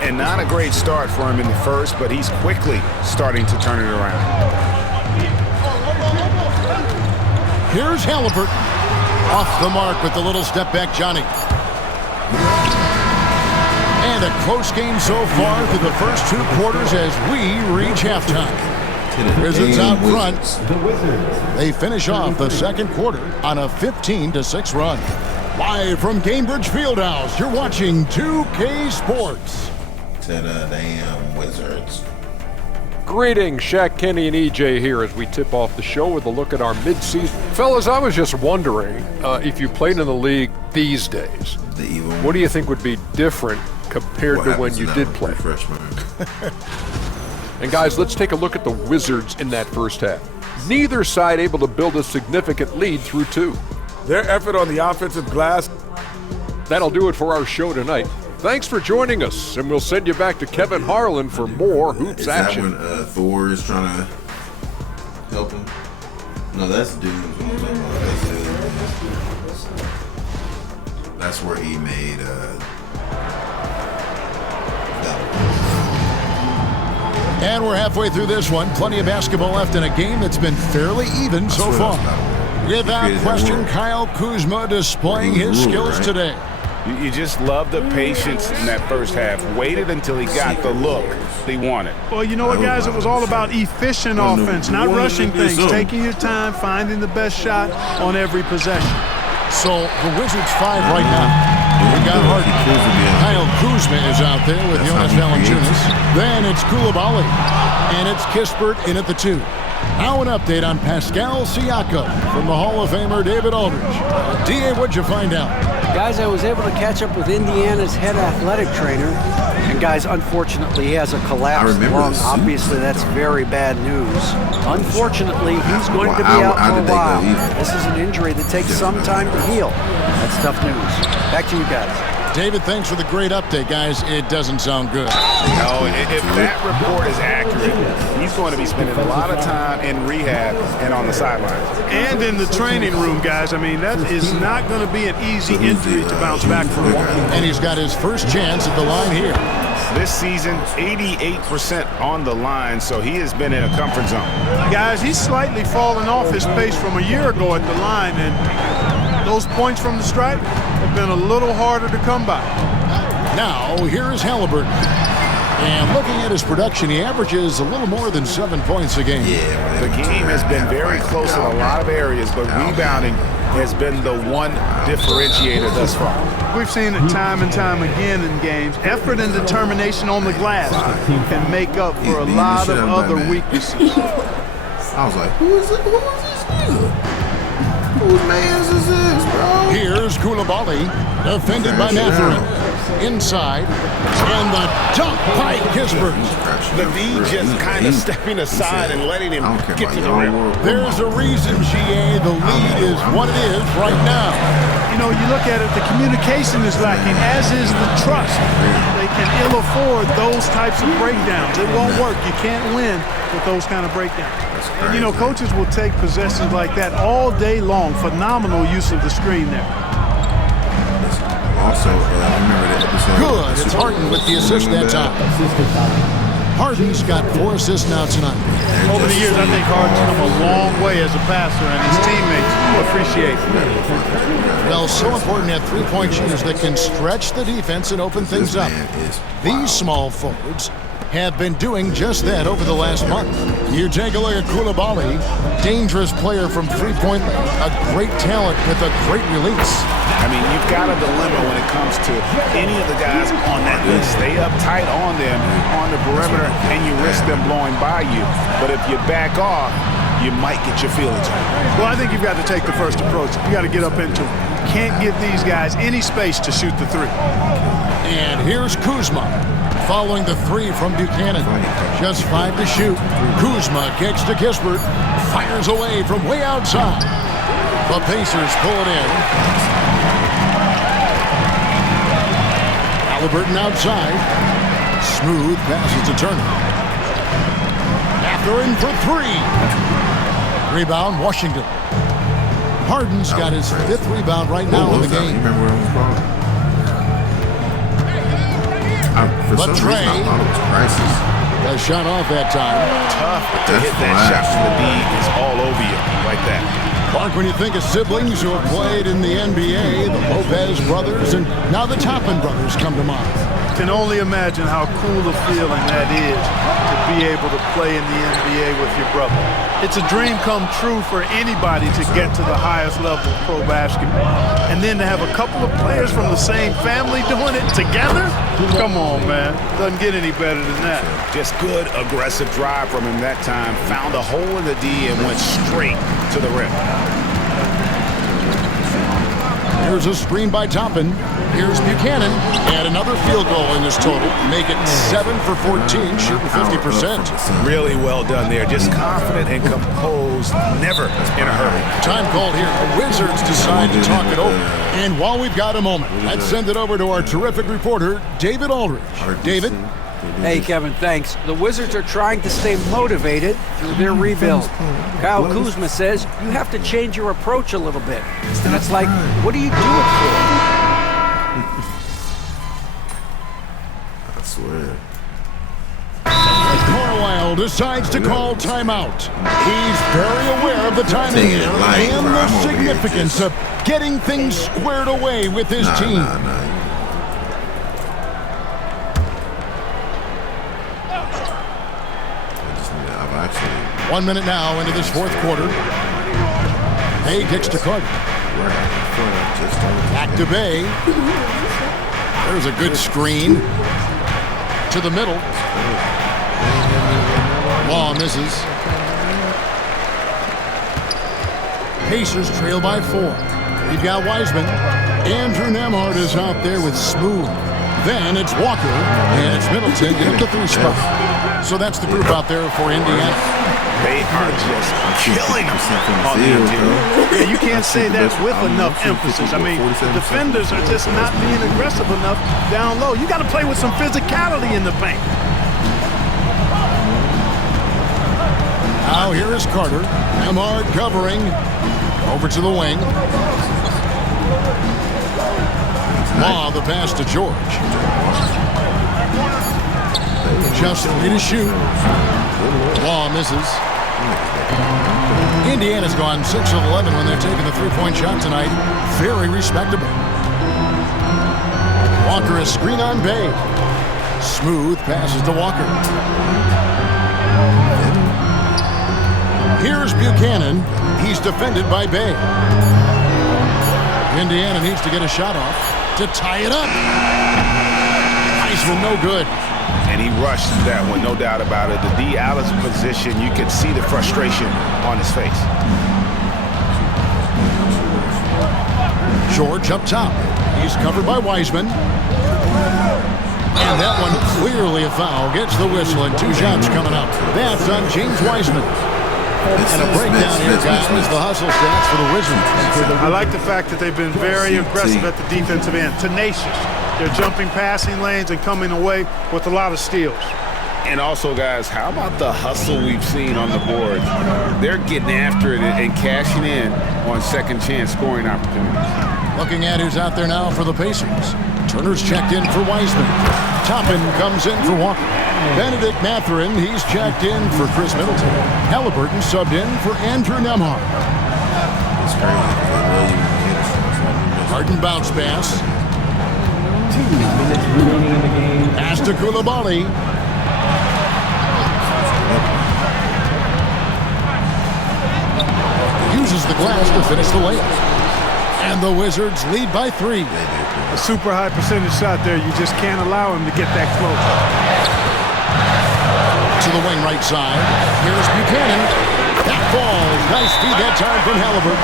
And not a great start for him in the first, but he's quickly starting to turn it around. Here's Halliburton. Off the mark with the little step back, Johnny. And a close game so far through the first 2 quarters as we reach halftime. Wizards out front. They finish off the second quarter on a 15-6 run. Live from Cambridge Fieldhouse, you're watching 2K Sports. To the damn Wizards. Greetings, Shaq, Kenny, and EJ here as we tip off the show with a look at our midseason. Fellas, I was just wondering if you played in the league these days, what do you think would be different compared to when you did play? And guys, let's take a look at the Wizards in that first half. Neither side able to build a significant lead through 2. Their effort on the offensive glass. That'll do it for our show tonight. Thanks for joining us, and we'll send you back to Kevin Harlan for more hoops action. Is that when Thor is trying to help him? No, that's Doom. That's where he made And we're halfway through this one. Plenty of basketball left in a game that's been fairly even so far. Without question, Kyle Kuzma displaying his skills today. You just love the patience in that first half. Waited until he got the look he wanted. Well, you know what, guys? It was all about efficient offense, not rushing things, taking your time, finding the best shot on every possession. So the Wizards 5 right now. We got Harden. Kyle Kuzma is out there with Jonas Valanciunas. Then it's Koulibaly. And it's Kispert in at the 2. Now an update on Pascal Siakam from the Hall of Famer David Aldridge. D.A., what'd you find out? Guys, I was able to catch up with Indiana's head athletic trainer. And guys, unfortunately, he has a collapsed lung. Obviously, that's very bad news. Unfortunately, he's going to be out for a while. This is an injury that takes some time to heal. That's tough news. Back to you guys. David, thanks for the great update, guys. It doesn't sound good. No, if that report is accurate, he's going to be spending a lot of time in rehab and on the sidelines. And in the training room, guys. I mean, that is not going to be an easy injury to bounce back from. And he's got his first chance at the line here. This season, 88% on the line, so he has been in a comfort zone. Guys, he's slightly fallen off his pace from a year ago at the line, and those points from the stripe have been a little harder to come by. Now, here is Halliburton. And looking at his production, he averages a little more than 7 points a game. Yeah, the game has been very close in a lot of areas, but rebounding has been the one differentiator thus far. We've seen it time and time again in games. Effort and determination on the glass can make up for a lot of other weaknesses. I was like, who is this nigga? Whose man's is this, bro? Here's Koulibaly, defended by Mathurin. inside, and the dunk by Kispert. The D just kind of stepping aside and letting him get to the rim. There's a reason, GA, the lead is what it is right now. You know, you look at it, the communication is lacking, as is the trust. They can ill afford those types of breakdowns. It won't work. You can't win with those kind of breakdowns. And, you know, coaches will take possessions like that all day long. Phenomenal use of the screen there. Also, remember that episode. Good. It's Harden with the assist that time. Harden's got 4 assists now tonight. Over the years, I think Harden's come a long way as a passer, and his teammates appreciate it. Well, so important to have three-point shooters that can stretch the defense and open things up. These small forwards have been doing just that over the last month. You take a look at Coulibaly, dangerous player from three-point, a great talent with a great release. I mean, you've got a dilemma when it comes to any of the guys on that list. Stay up tight on them on the perimeter, and you risk them blowing by you. But if you back off, you might get your feelings hurt. Well, I think you've got to take the first approach. You got to get up into it. Can't give these guys any space to shoot the three. And here's Kuzma following the three from Buchanan. Just 5 to shoot. Kuzma kicks to Kispert, fires away from way outside. The Pacers pull it in. Halliburton outside. Smooth passes to Turner. After in for 3. Rebound, Washington. Harden's got his 5th rebound right now in the game. Remember where it was from? For some reason, I thought it was Crisis. Got shot off that time. Tough to hit that shot from the D. Is all over you like that. Mark, when you think of siblings who have played in the NBA, the Lopez brothers, and now the Toppin brothers come to mind. Can only imagine how cool a feeling that is to be able to play in the NBA with your brother. It's a dream come true for anybody to get to the highest level of pro basketball. And then to have a couple of players from the same family doing it together? Come on, man. Doesn't get any better than that. Just good, aggressive drive from him that time. Found a hole in the D and went straight to the rim. Here's a screen by Toppin. Here's Buchanan. And another field goal in this total. Make it 7 for 14, shooting 50%. Really well done there. Just confident and composed. Never in a hurry. Time called here. The Wizards decide to talk it over. And while we've got a moment, let's send it over to our terrific reporter, David Aldridge. David? Hey, Kevin, thanks. The Wizards are trying to stay motivated through their rebuild. Kyle Kuzma says you have to change your approach a little bit. And it's like, what do you do it for? I swear. Carlisle decides to call timeout. He's very aware of the timing here and the significance of getting things squared away with his team. 1 minute now into this 4th quarter. Bay kicks to Carter. Back to Bay. There's a good screen. To the middle. Law misses. Pacers trail by 4. We've got Wiseman. Andrew Nembhard is out there with Smooth. Then it's Walker, and it's Middleton in the 3 spot. So that's the group out there for Indiana. They are just killing them on the interior. Yeah, you can't say that's with enough emphasis. I mean, the defenders are just not being aggressive enough down low. You got to play with some physicality in the paint. Now here is Carter. Nembhard covering. Over to the wing. Law, the pass to George. Just 3 to shoot. Law misses. Indiana's gone 6 of 11 when they're taking the 3-point shot tonight. Very respectable. Walker is screen on Bay. Smooth passes to Walker. Here's Buchanan. He's defended by Bay. Indiana needs to get a shot off to tie it up. Wiseman no good. And he rushed that one, no doubt about it. The D out of position, you can see the frustration on his face. George up top. He's covered by Wiseman. And that one clearly a foul. Gets the whistle and 2 shots coming up. That's on James Wiseman. And a breakdown here, guys, the hustle stats for the Wizards. I like the fact that they've been very aggressive at the defensive end. Tenacious. They're jumping passing lanes and coming away with a lot of steals. And also, guys, how about the hustle we've seen on the board? They're getting after it and cashing in on second chance scoring opportunities. Looking at who's out there now for the Pacers. Turner's checked in for Wiseman. Toppin comes in for Walker. Benedict Mathurin, he's checked in for Chris Middleton. Halliburton subbed in for Andrew Nembhard. Harden bounce pass. 2 minutes remaining in the game. Pass to Koulibaly. Uses the glass to finish the layup. And the Wizards lead by 3. A super high percentage shot there. You just can't allow him to get that close. To the wing right side. Here's Buchanan. That falls. Nice feed that time from Halliburton.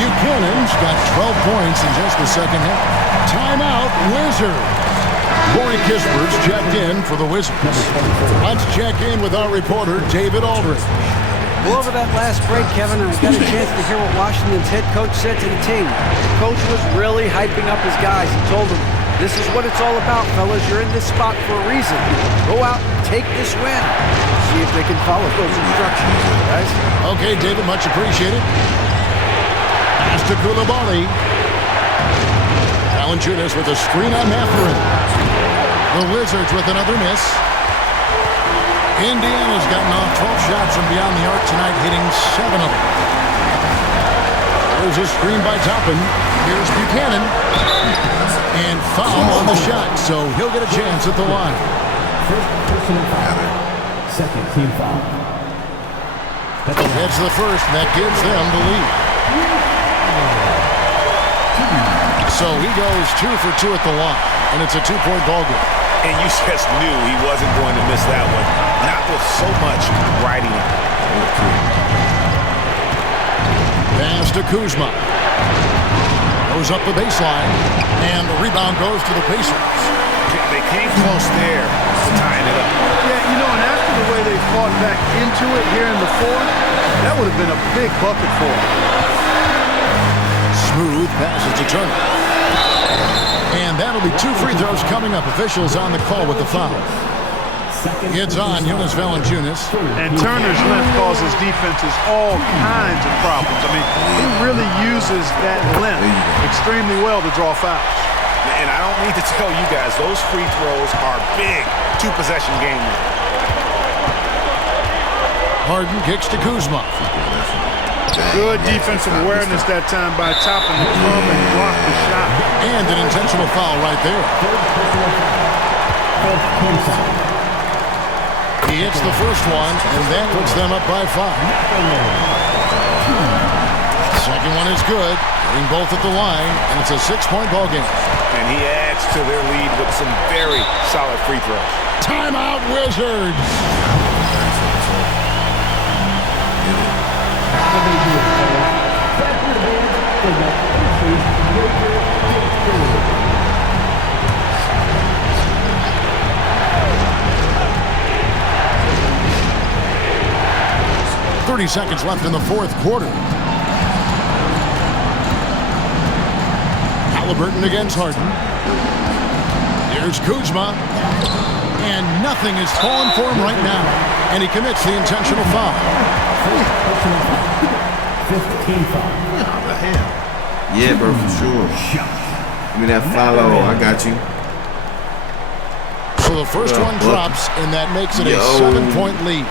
Buchanan's got 12 points in just the second half. Timeout, Wizards. Corey Kispert's checked in for the Wizards. Let's check in with our reporter, David Aldridge. Well, over that last break, Kevin, I got a chance to hear what Washington's head coach said to the team. The coach was really hyping up his guys. He told them, this is what it's all about, fellas. You're in this spot for a reason. Go out and take this win. See if they can follow those instructions, guys. Okay, David, much appreciated. Pass to Koulibaly. Valanciunas with a screen on Mathurin. The Wizards with another miss. Indiana's gotten off 12 shots from beyond the arc tonight, hitting 7 of them. There's a screen by Toppin. Here's Buchanan. And foul on the shot, so he'll get a chance at the line. First personal foul. Second team foul. That's the first, and that gives them the lead. So he goes 2 for 2 at the line, and it's a 2-point ball game. And you just knew he wasn't going to miss that one. Not with so much riding it. Pass to Kuzma. Goes up the baseline. And the rebound goes to the Pacers. They came close there to tying it up. Yeah, you know, and after the way they fought back into it here in the fourth, that would have been a big bucket for them. Smooth passes to Turner. And that'll be 2 free throws coming up. Officials on the call with the foul. It's on Jonas Valanciunas. And Turner's length causes defenses all kinds of problems. I mean, he really uses that length extremely well to draw fouls. And I don't need to tell you guys, those free throws are big 2-possession games. Harden kicks to Kuzma. Good defensive awareness that time by Toppin to come and block the shot. And an intentional foul right there. He hits the first one, and that puts them up by 5. Second one is good, getting both at the line, and it's a 6-point ball game. And he adds to their lead with some very solid free throws. Timeout, Wizards! 30 seconds left in the fourth quarter. Halliburton against Harden. Here's Kuzma. And nothing is falling for him right now. And he commits the intentional foul. 15 foul. Yeah, bro, for sure. Give me that follow. I got you. So the first one drops, and that makes it a 7-point lead.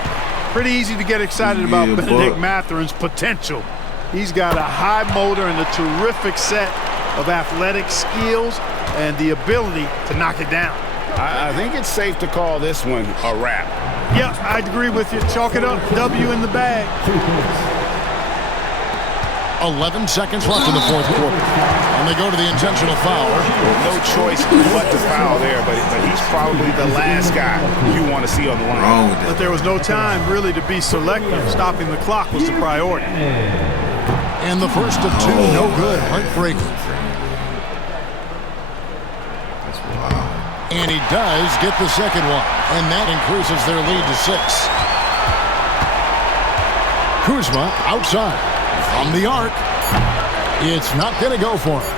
Pretty easy to get excited about Benedict Mathurin's potential. He's got a high motor and a terrific set of athletic skills and the ability to knock it down. I think it's safe to call this one a wrap. Yeah, I'd agree with you. Chalk it up. W in the bag. 11 seconds left in the fourth quarter. And they go to the intentional foul. No choice but to foul there, but he's probably the last guy you want to see on the line. But there was no time really to be selective. Stopping the clock was the priority. And the first of 2, no good. Heartbreaker. And he does get the second one. And that increases their lead to 6. Kuzma outside. From the arc. It's not going to go for him.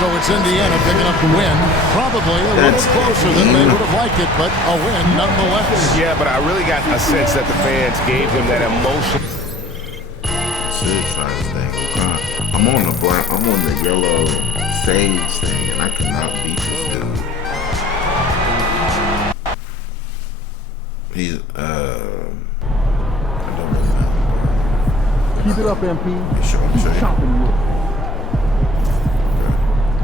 So it's Indiana picking up the win. Probably a little closer than they would have liked it, but a win nonetheless. Yeah, but I really got a sense that the fans gave them that emotion. Should try this thing. I'm on the black. I'm on the yellow stage thing, and I cannot beat this dude. He's I don't really know. Keep it up, MP. Show you. Chopping you.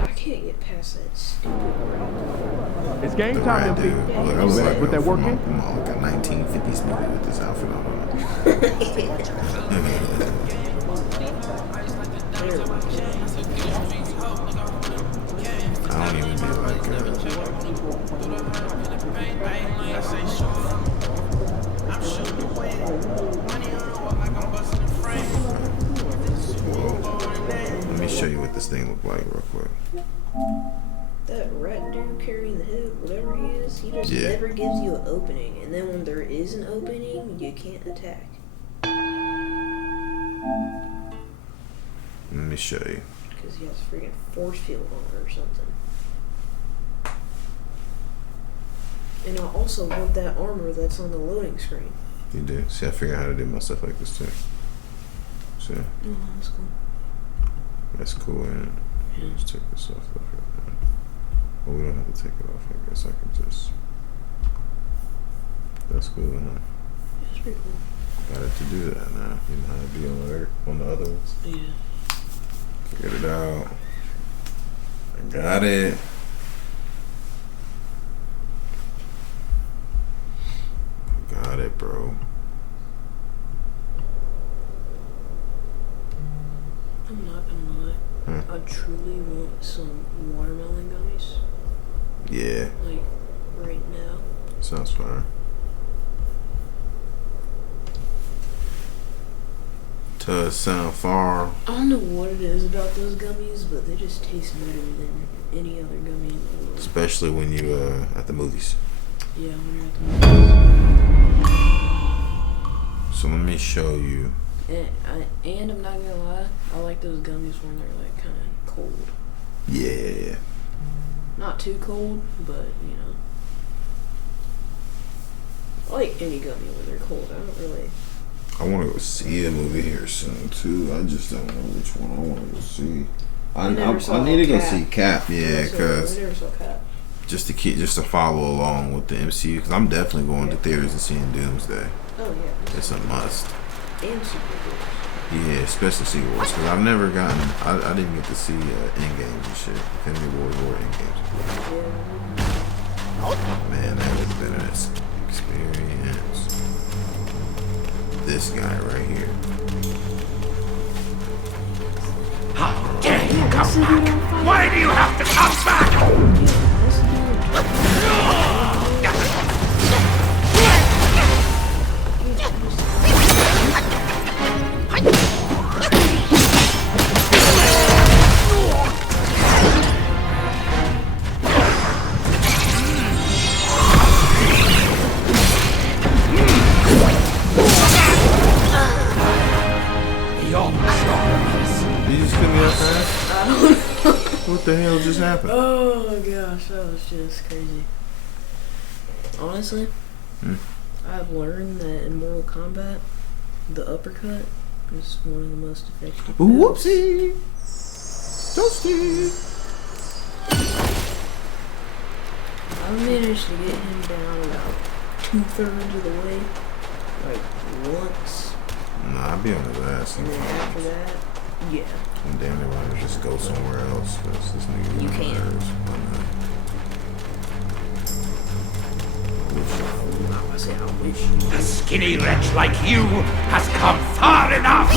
I can't get past that stupid. It's game time, MP. Look, I was like, With that working? I'm on like a 1950s movie with this outfit on. I don't even be like let me show you what this thing looked like real quick. That rat dude carrying the hood, whatever he is, he just never gives you an opening. And then when there is an opening, you can't attack. Let me show you. Because he has a freaking force field on it or something. And I also love that armor that's on the loading screen. You do. See, I figured out how to do my stuff like this too. See? Oh, that's cool. That's cool, ain't it? Yeah. Let's take this off like that. Well, we don't have to take it off. I guess I can just. That's cool, isn't it? That's pretty cool. Got it to do that now. You know how to be on the other ones? Yeah. Figured it out. I got it. Got it, bro. I'm not gonna lie. I truly want some watermelon gummies. Yeah. Like, right now. Sounds fine. Does sound far. I don't know what it is about those gummies, but they just taste better than any other gummy in the world. Especially when you at the movies. Yeah, when you're at the movies. So let me show you. And I'm not gonna lie, I like those gummies when they're like kind of cold. Yeah. Not too cold, but you know. I like any gummy when they're cold. I don't really. I want to go see a movie here soon too. I just don't know which one I want to go see. I need to go see Cap. Yeah, because just to follow along with the MCU, because I'm definitely going to theaters and seeing Doomsday. Oh yeah. It's a must. And Secret Wars. Yeah, especially Secret Wars, because I've never gotten. I didn't get to see Endgames and shit. Infinity War or Endgames. Yeah. Man, that would have been an experience. This guy right here. How dare you come back? Why do you have to come back? What the hell just happened? Oh my gosh, that was just crazy. Honestly, I've learned that in Mortal Kombat, the uppercut is one of the most effective. Whoopsie! Toasty! I managed to get him down about 2/3 of the way, like once. Nah, I'll be on his ass. And then after that, yeah. And damn it, why don't just go somewhere else? Because this nigga You can't. I wish. A skinny wretch like you has come far enough!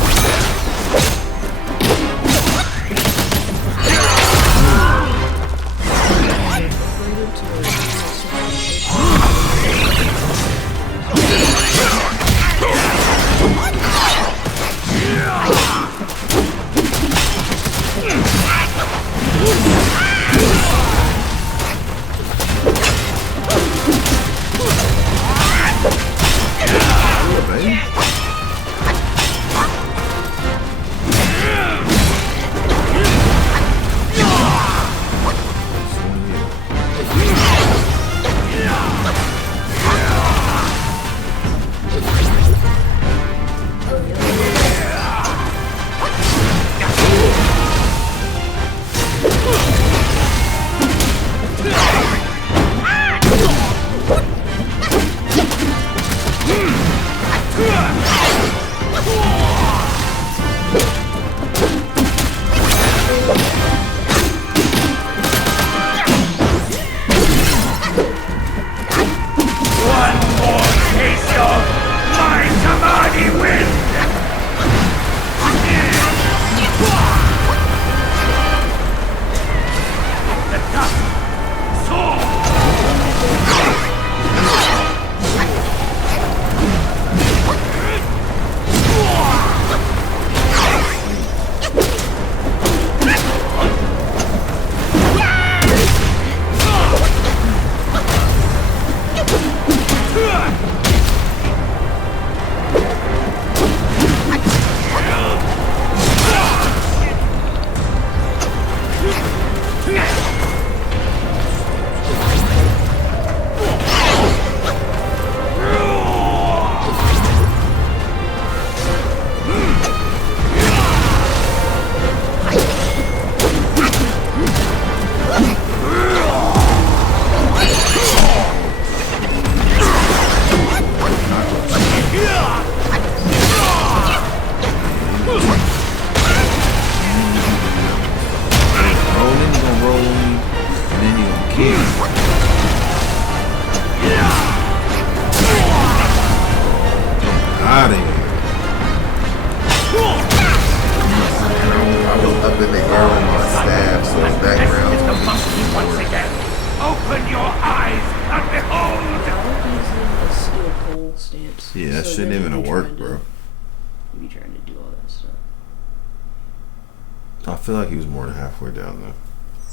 feel like he was more than halfway down though.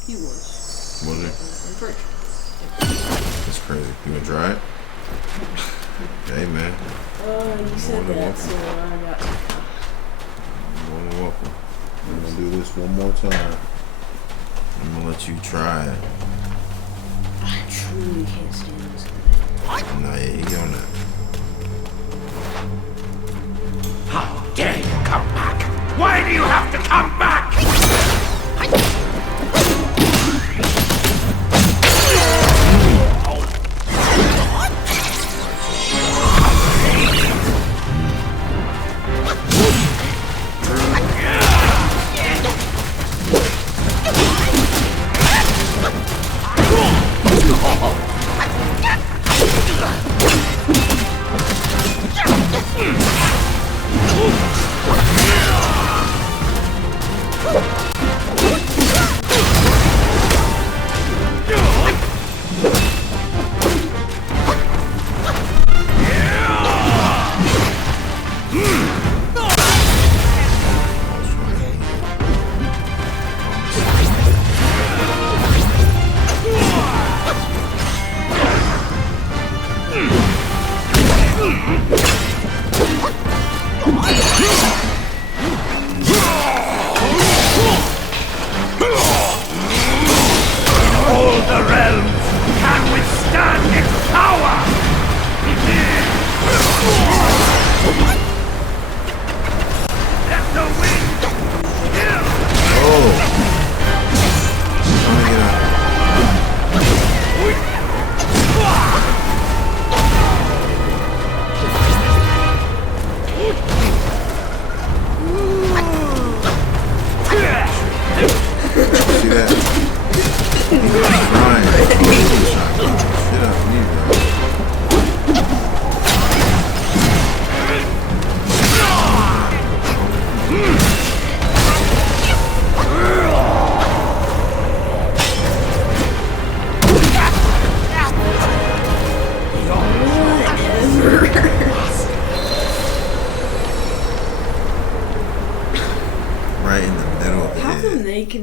He was. Was he? I'm pretty sure. That's crazy. You gonna try it? Hey man. You said that, so I got to. You're more than welcome. I'm gonna do this one more time. I'm gonna let you try it. I truly can't stand this guy. Nah, yeah, he on that. How dare you come back? Why do you have to come back?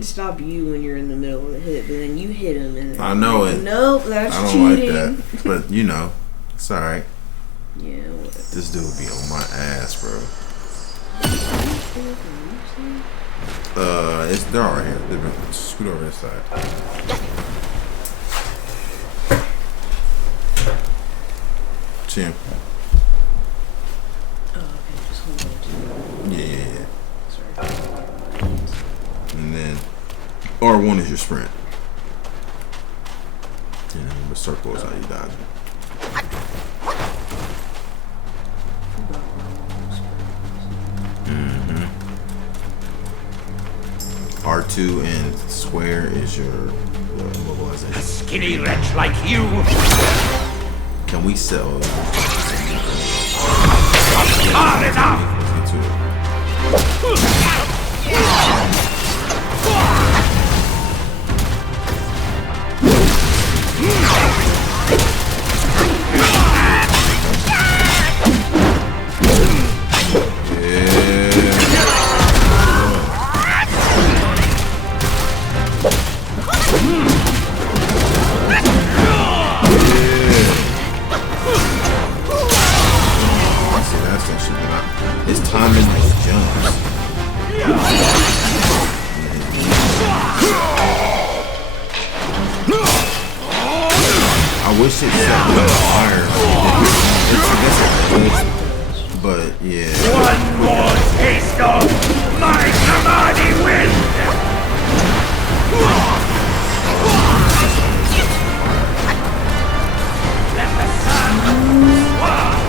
Stop you when you're in the middle of the hit, but then you hit him and I know it. Nope, that's I don't cheating. like that. But you know, it's alright. Yeah, whatever. This dude be on my ass, bro. They're all right here. Scoot over this side. Chin. Oh, okay, just hold on. Yeah. Sorry. And then R1 is your sprint. And then the circle is how you dodge it. R2 and square is your immobilization. A skinny wretch like you. Can we sell? Hard enough. Let's get to it. His timing those jumps. I wish it set a little higher. But yeah. One more taste of my Samadhi wind. Let the sun swallow.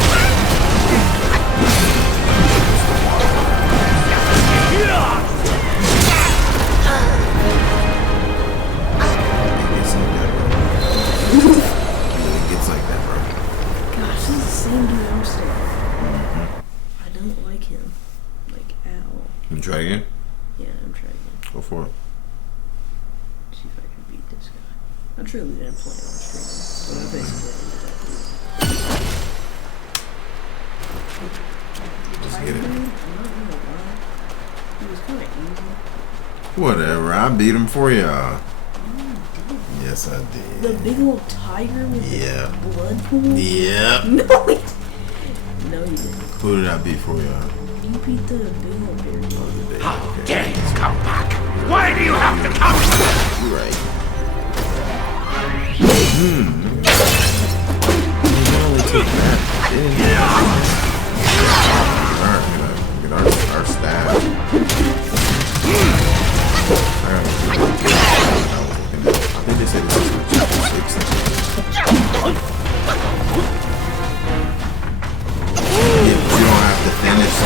It's like that, bro. Gosh, this is the same dude I'm staring. I don't like him, like at all. You try again? Yeah, I'm trying again. Go for it. See if I can beat this guy. I truly didn't plan on streaming, but I basically ended up doing Just get it. I'm not gonna lie. He was kind of easy. Whatever. I beat him for y'all. Yes, I did. The big old tiger with the blood pool? Yeah. No, he didn't. No, you didn't. Who did I beat for y'all? You beat the big old bear. How dare you come back? Why do you have to come back? You're right. Get our staff. I think they said this was chapter 6. You don't have to finish.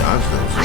Dodge those.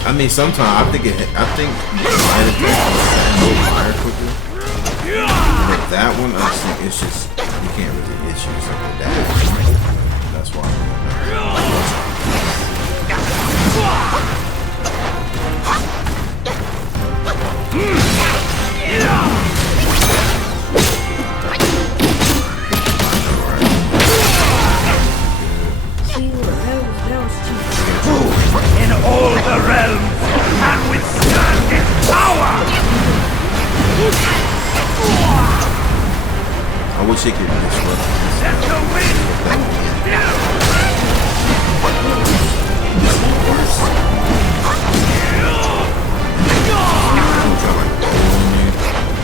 I mean, sometimes I think it might fire quicker. But that one, I think it's just you can't really hit you something like that. That's why. In all the realms can withstand its power! I wish it could disrupt. Set the wind!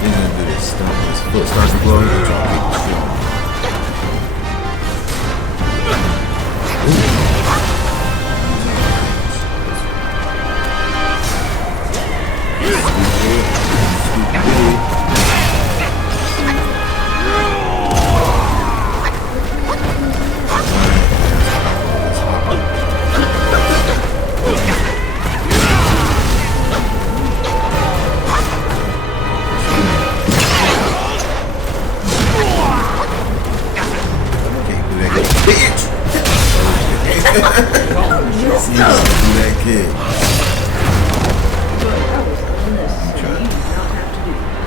He's gonna do this stuff. His foot starts to blow. He's gonna try to kick the shit off. That kid.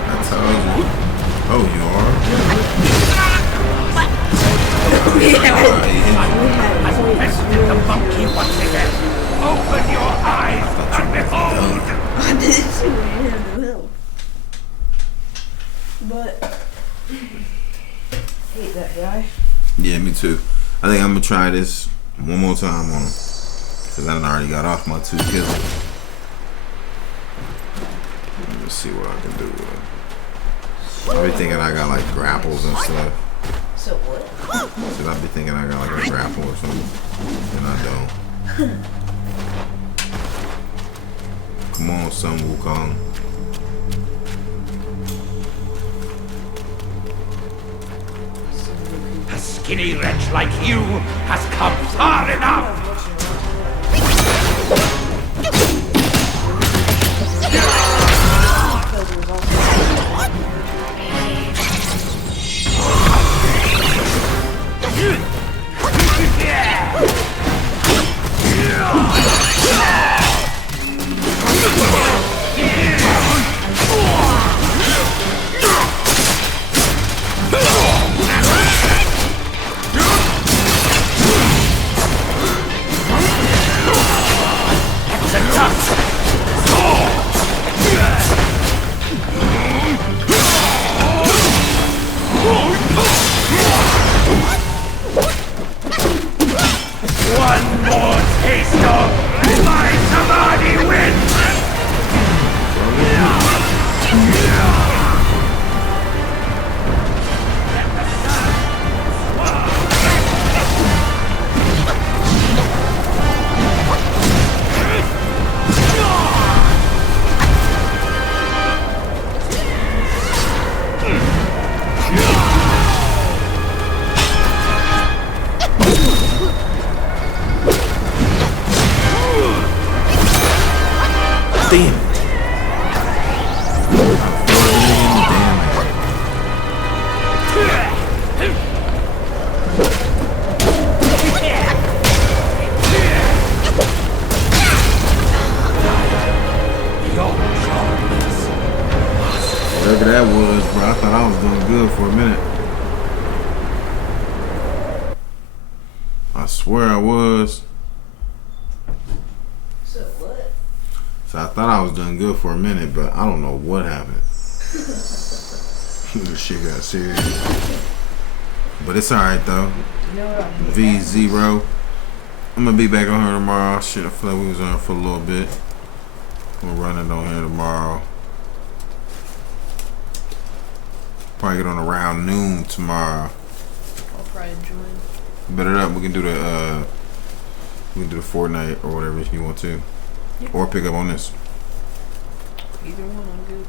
I told you. Oh, you are? The monkey once again. Open your eyes and behold! I didn't see what you had to help. But hate that guy. Yeah, me too. I think I'm gonna try this one more time on him. Cause I done already got off my 2 kills. Let me see what I can do with him. I be thinking I got like grapples and stuff. So what? Cause I be thinking I got like a grapple or something. And I don't. Come on, Sun Wukong. A skinny wretch like you has come far enough! that was, bro. I thought I was doing good for a minute. I swear I was. So what? So I thought I was doing good for a minute, but I don't know what happened. This shit got serious. But it's alright though. V0. I'm gonna be back on here tomorrow. Shit, I feel like we was on here for a little bit. We're running on here tomorrow. Probably get on around noon tomorrow. I'll probably join. Bet it up. We can do the Fortnite or whatever if you want to, or pick up on this. Either one, I'm good.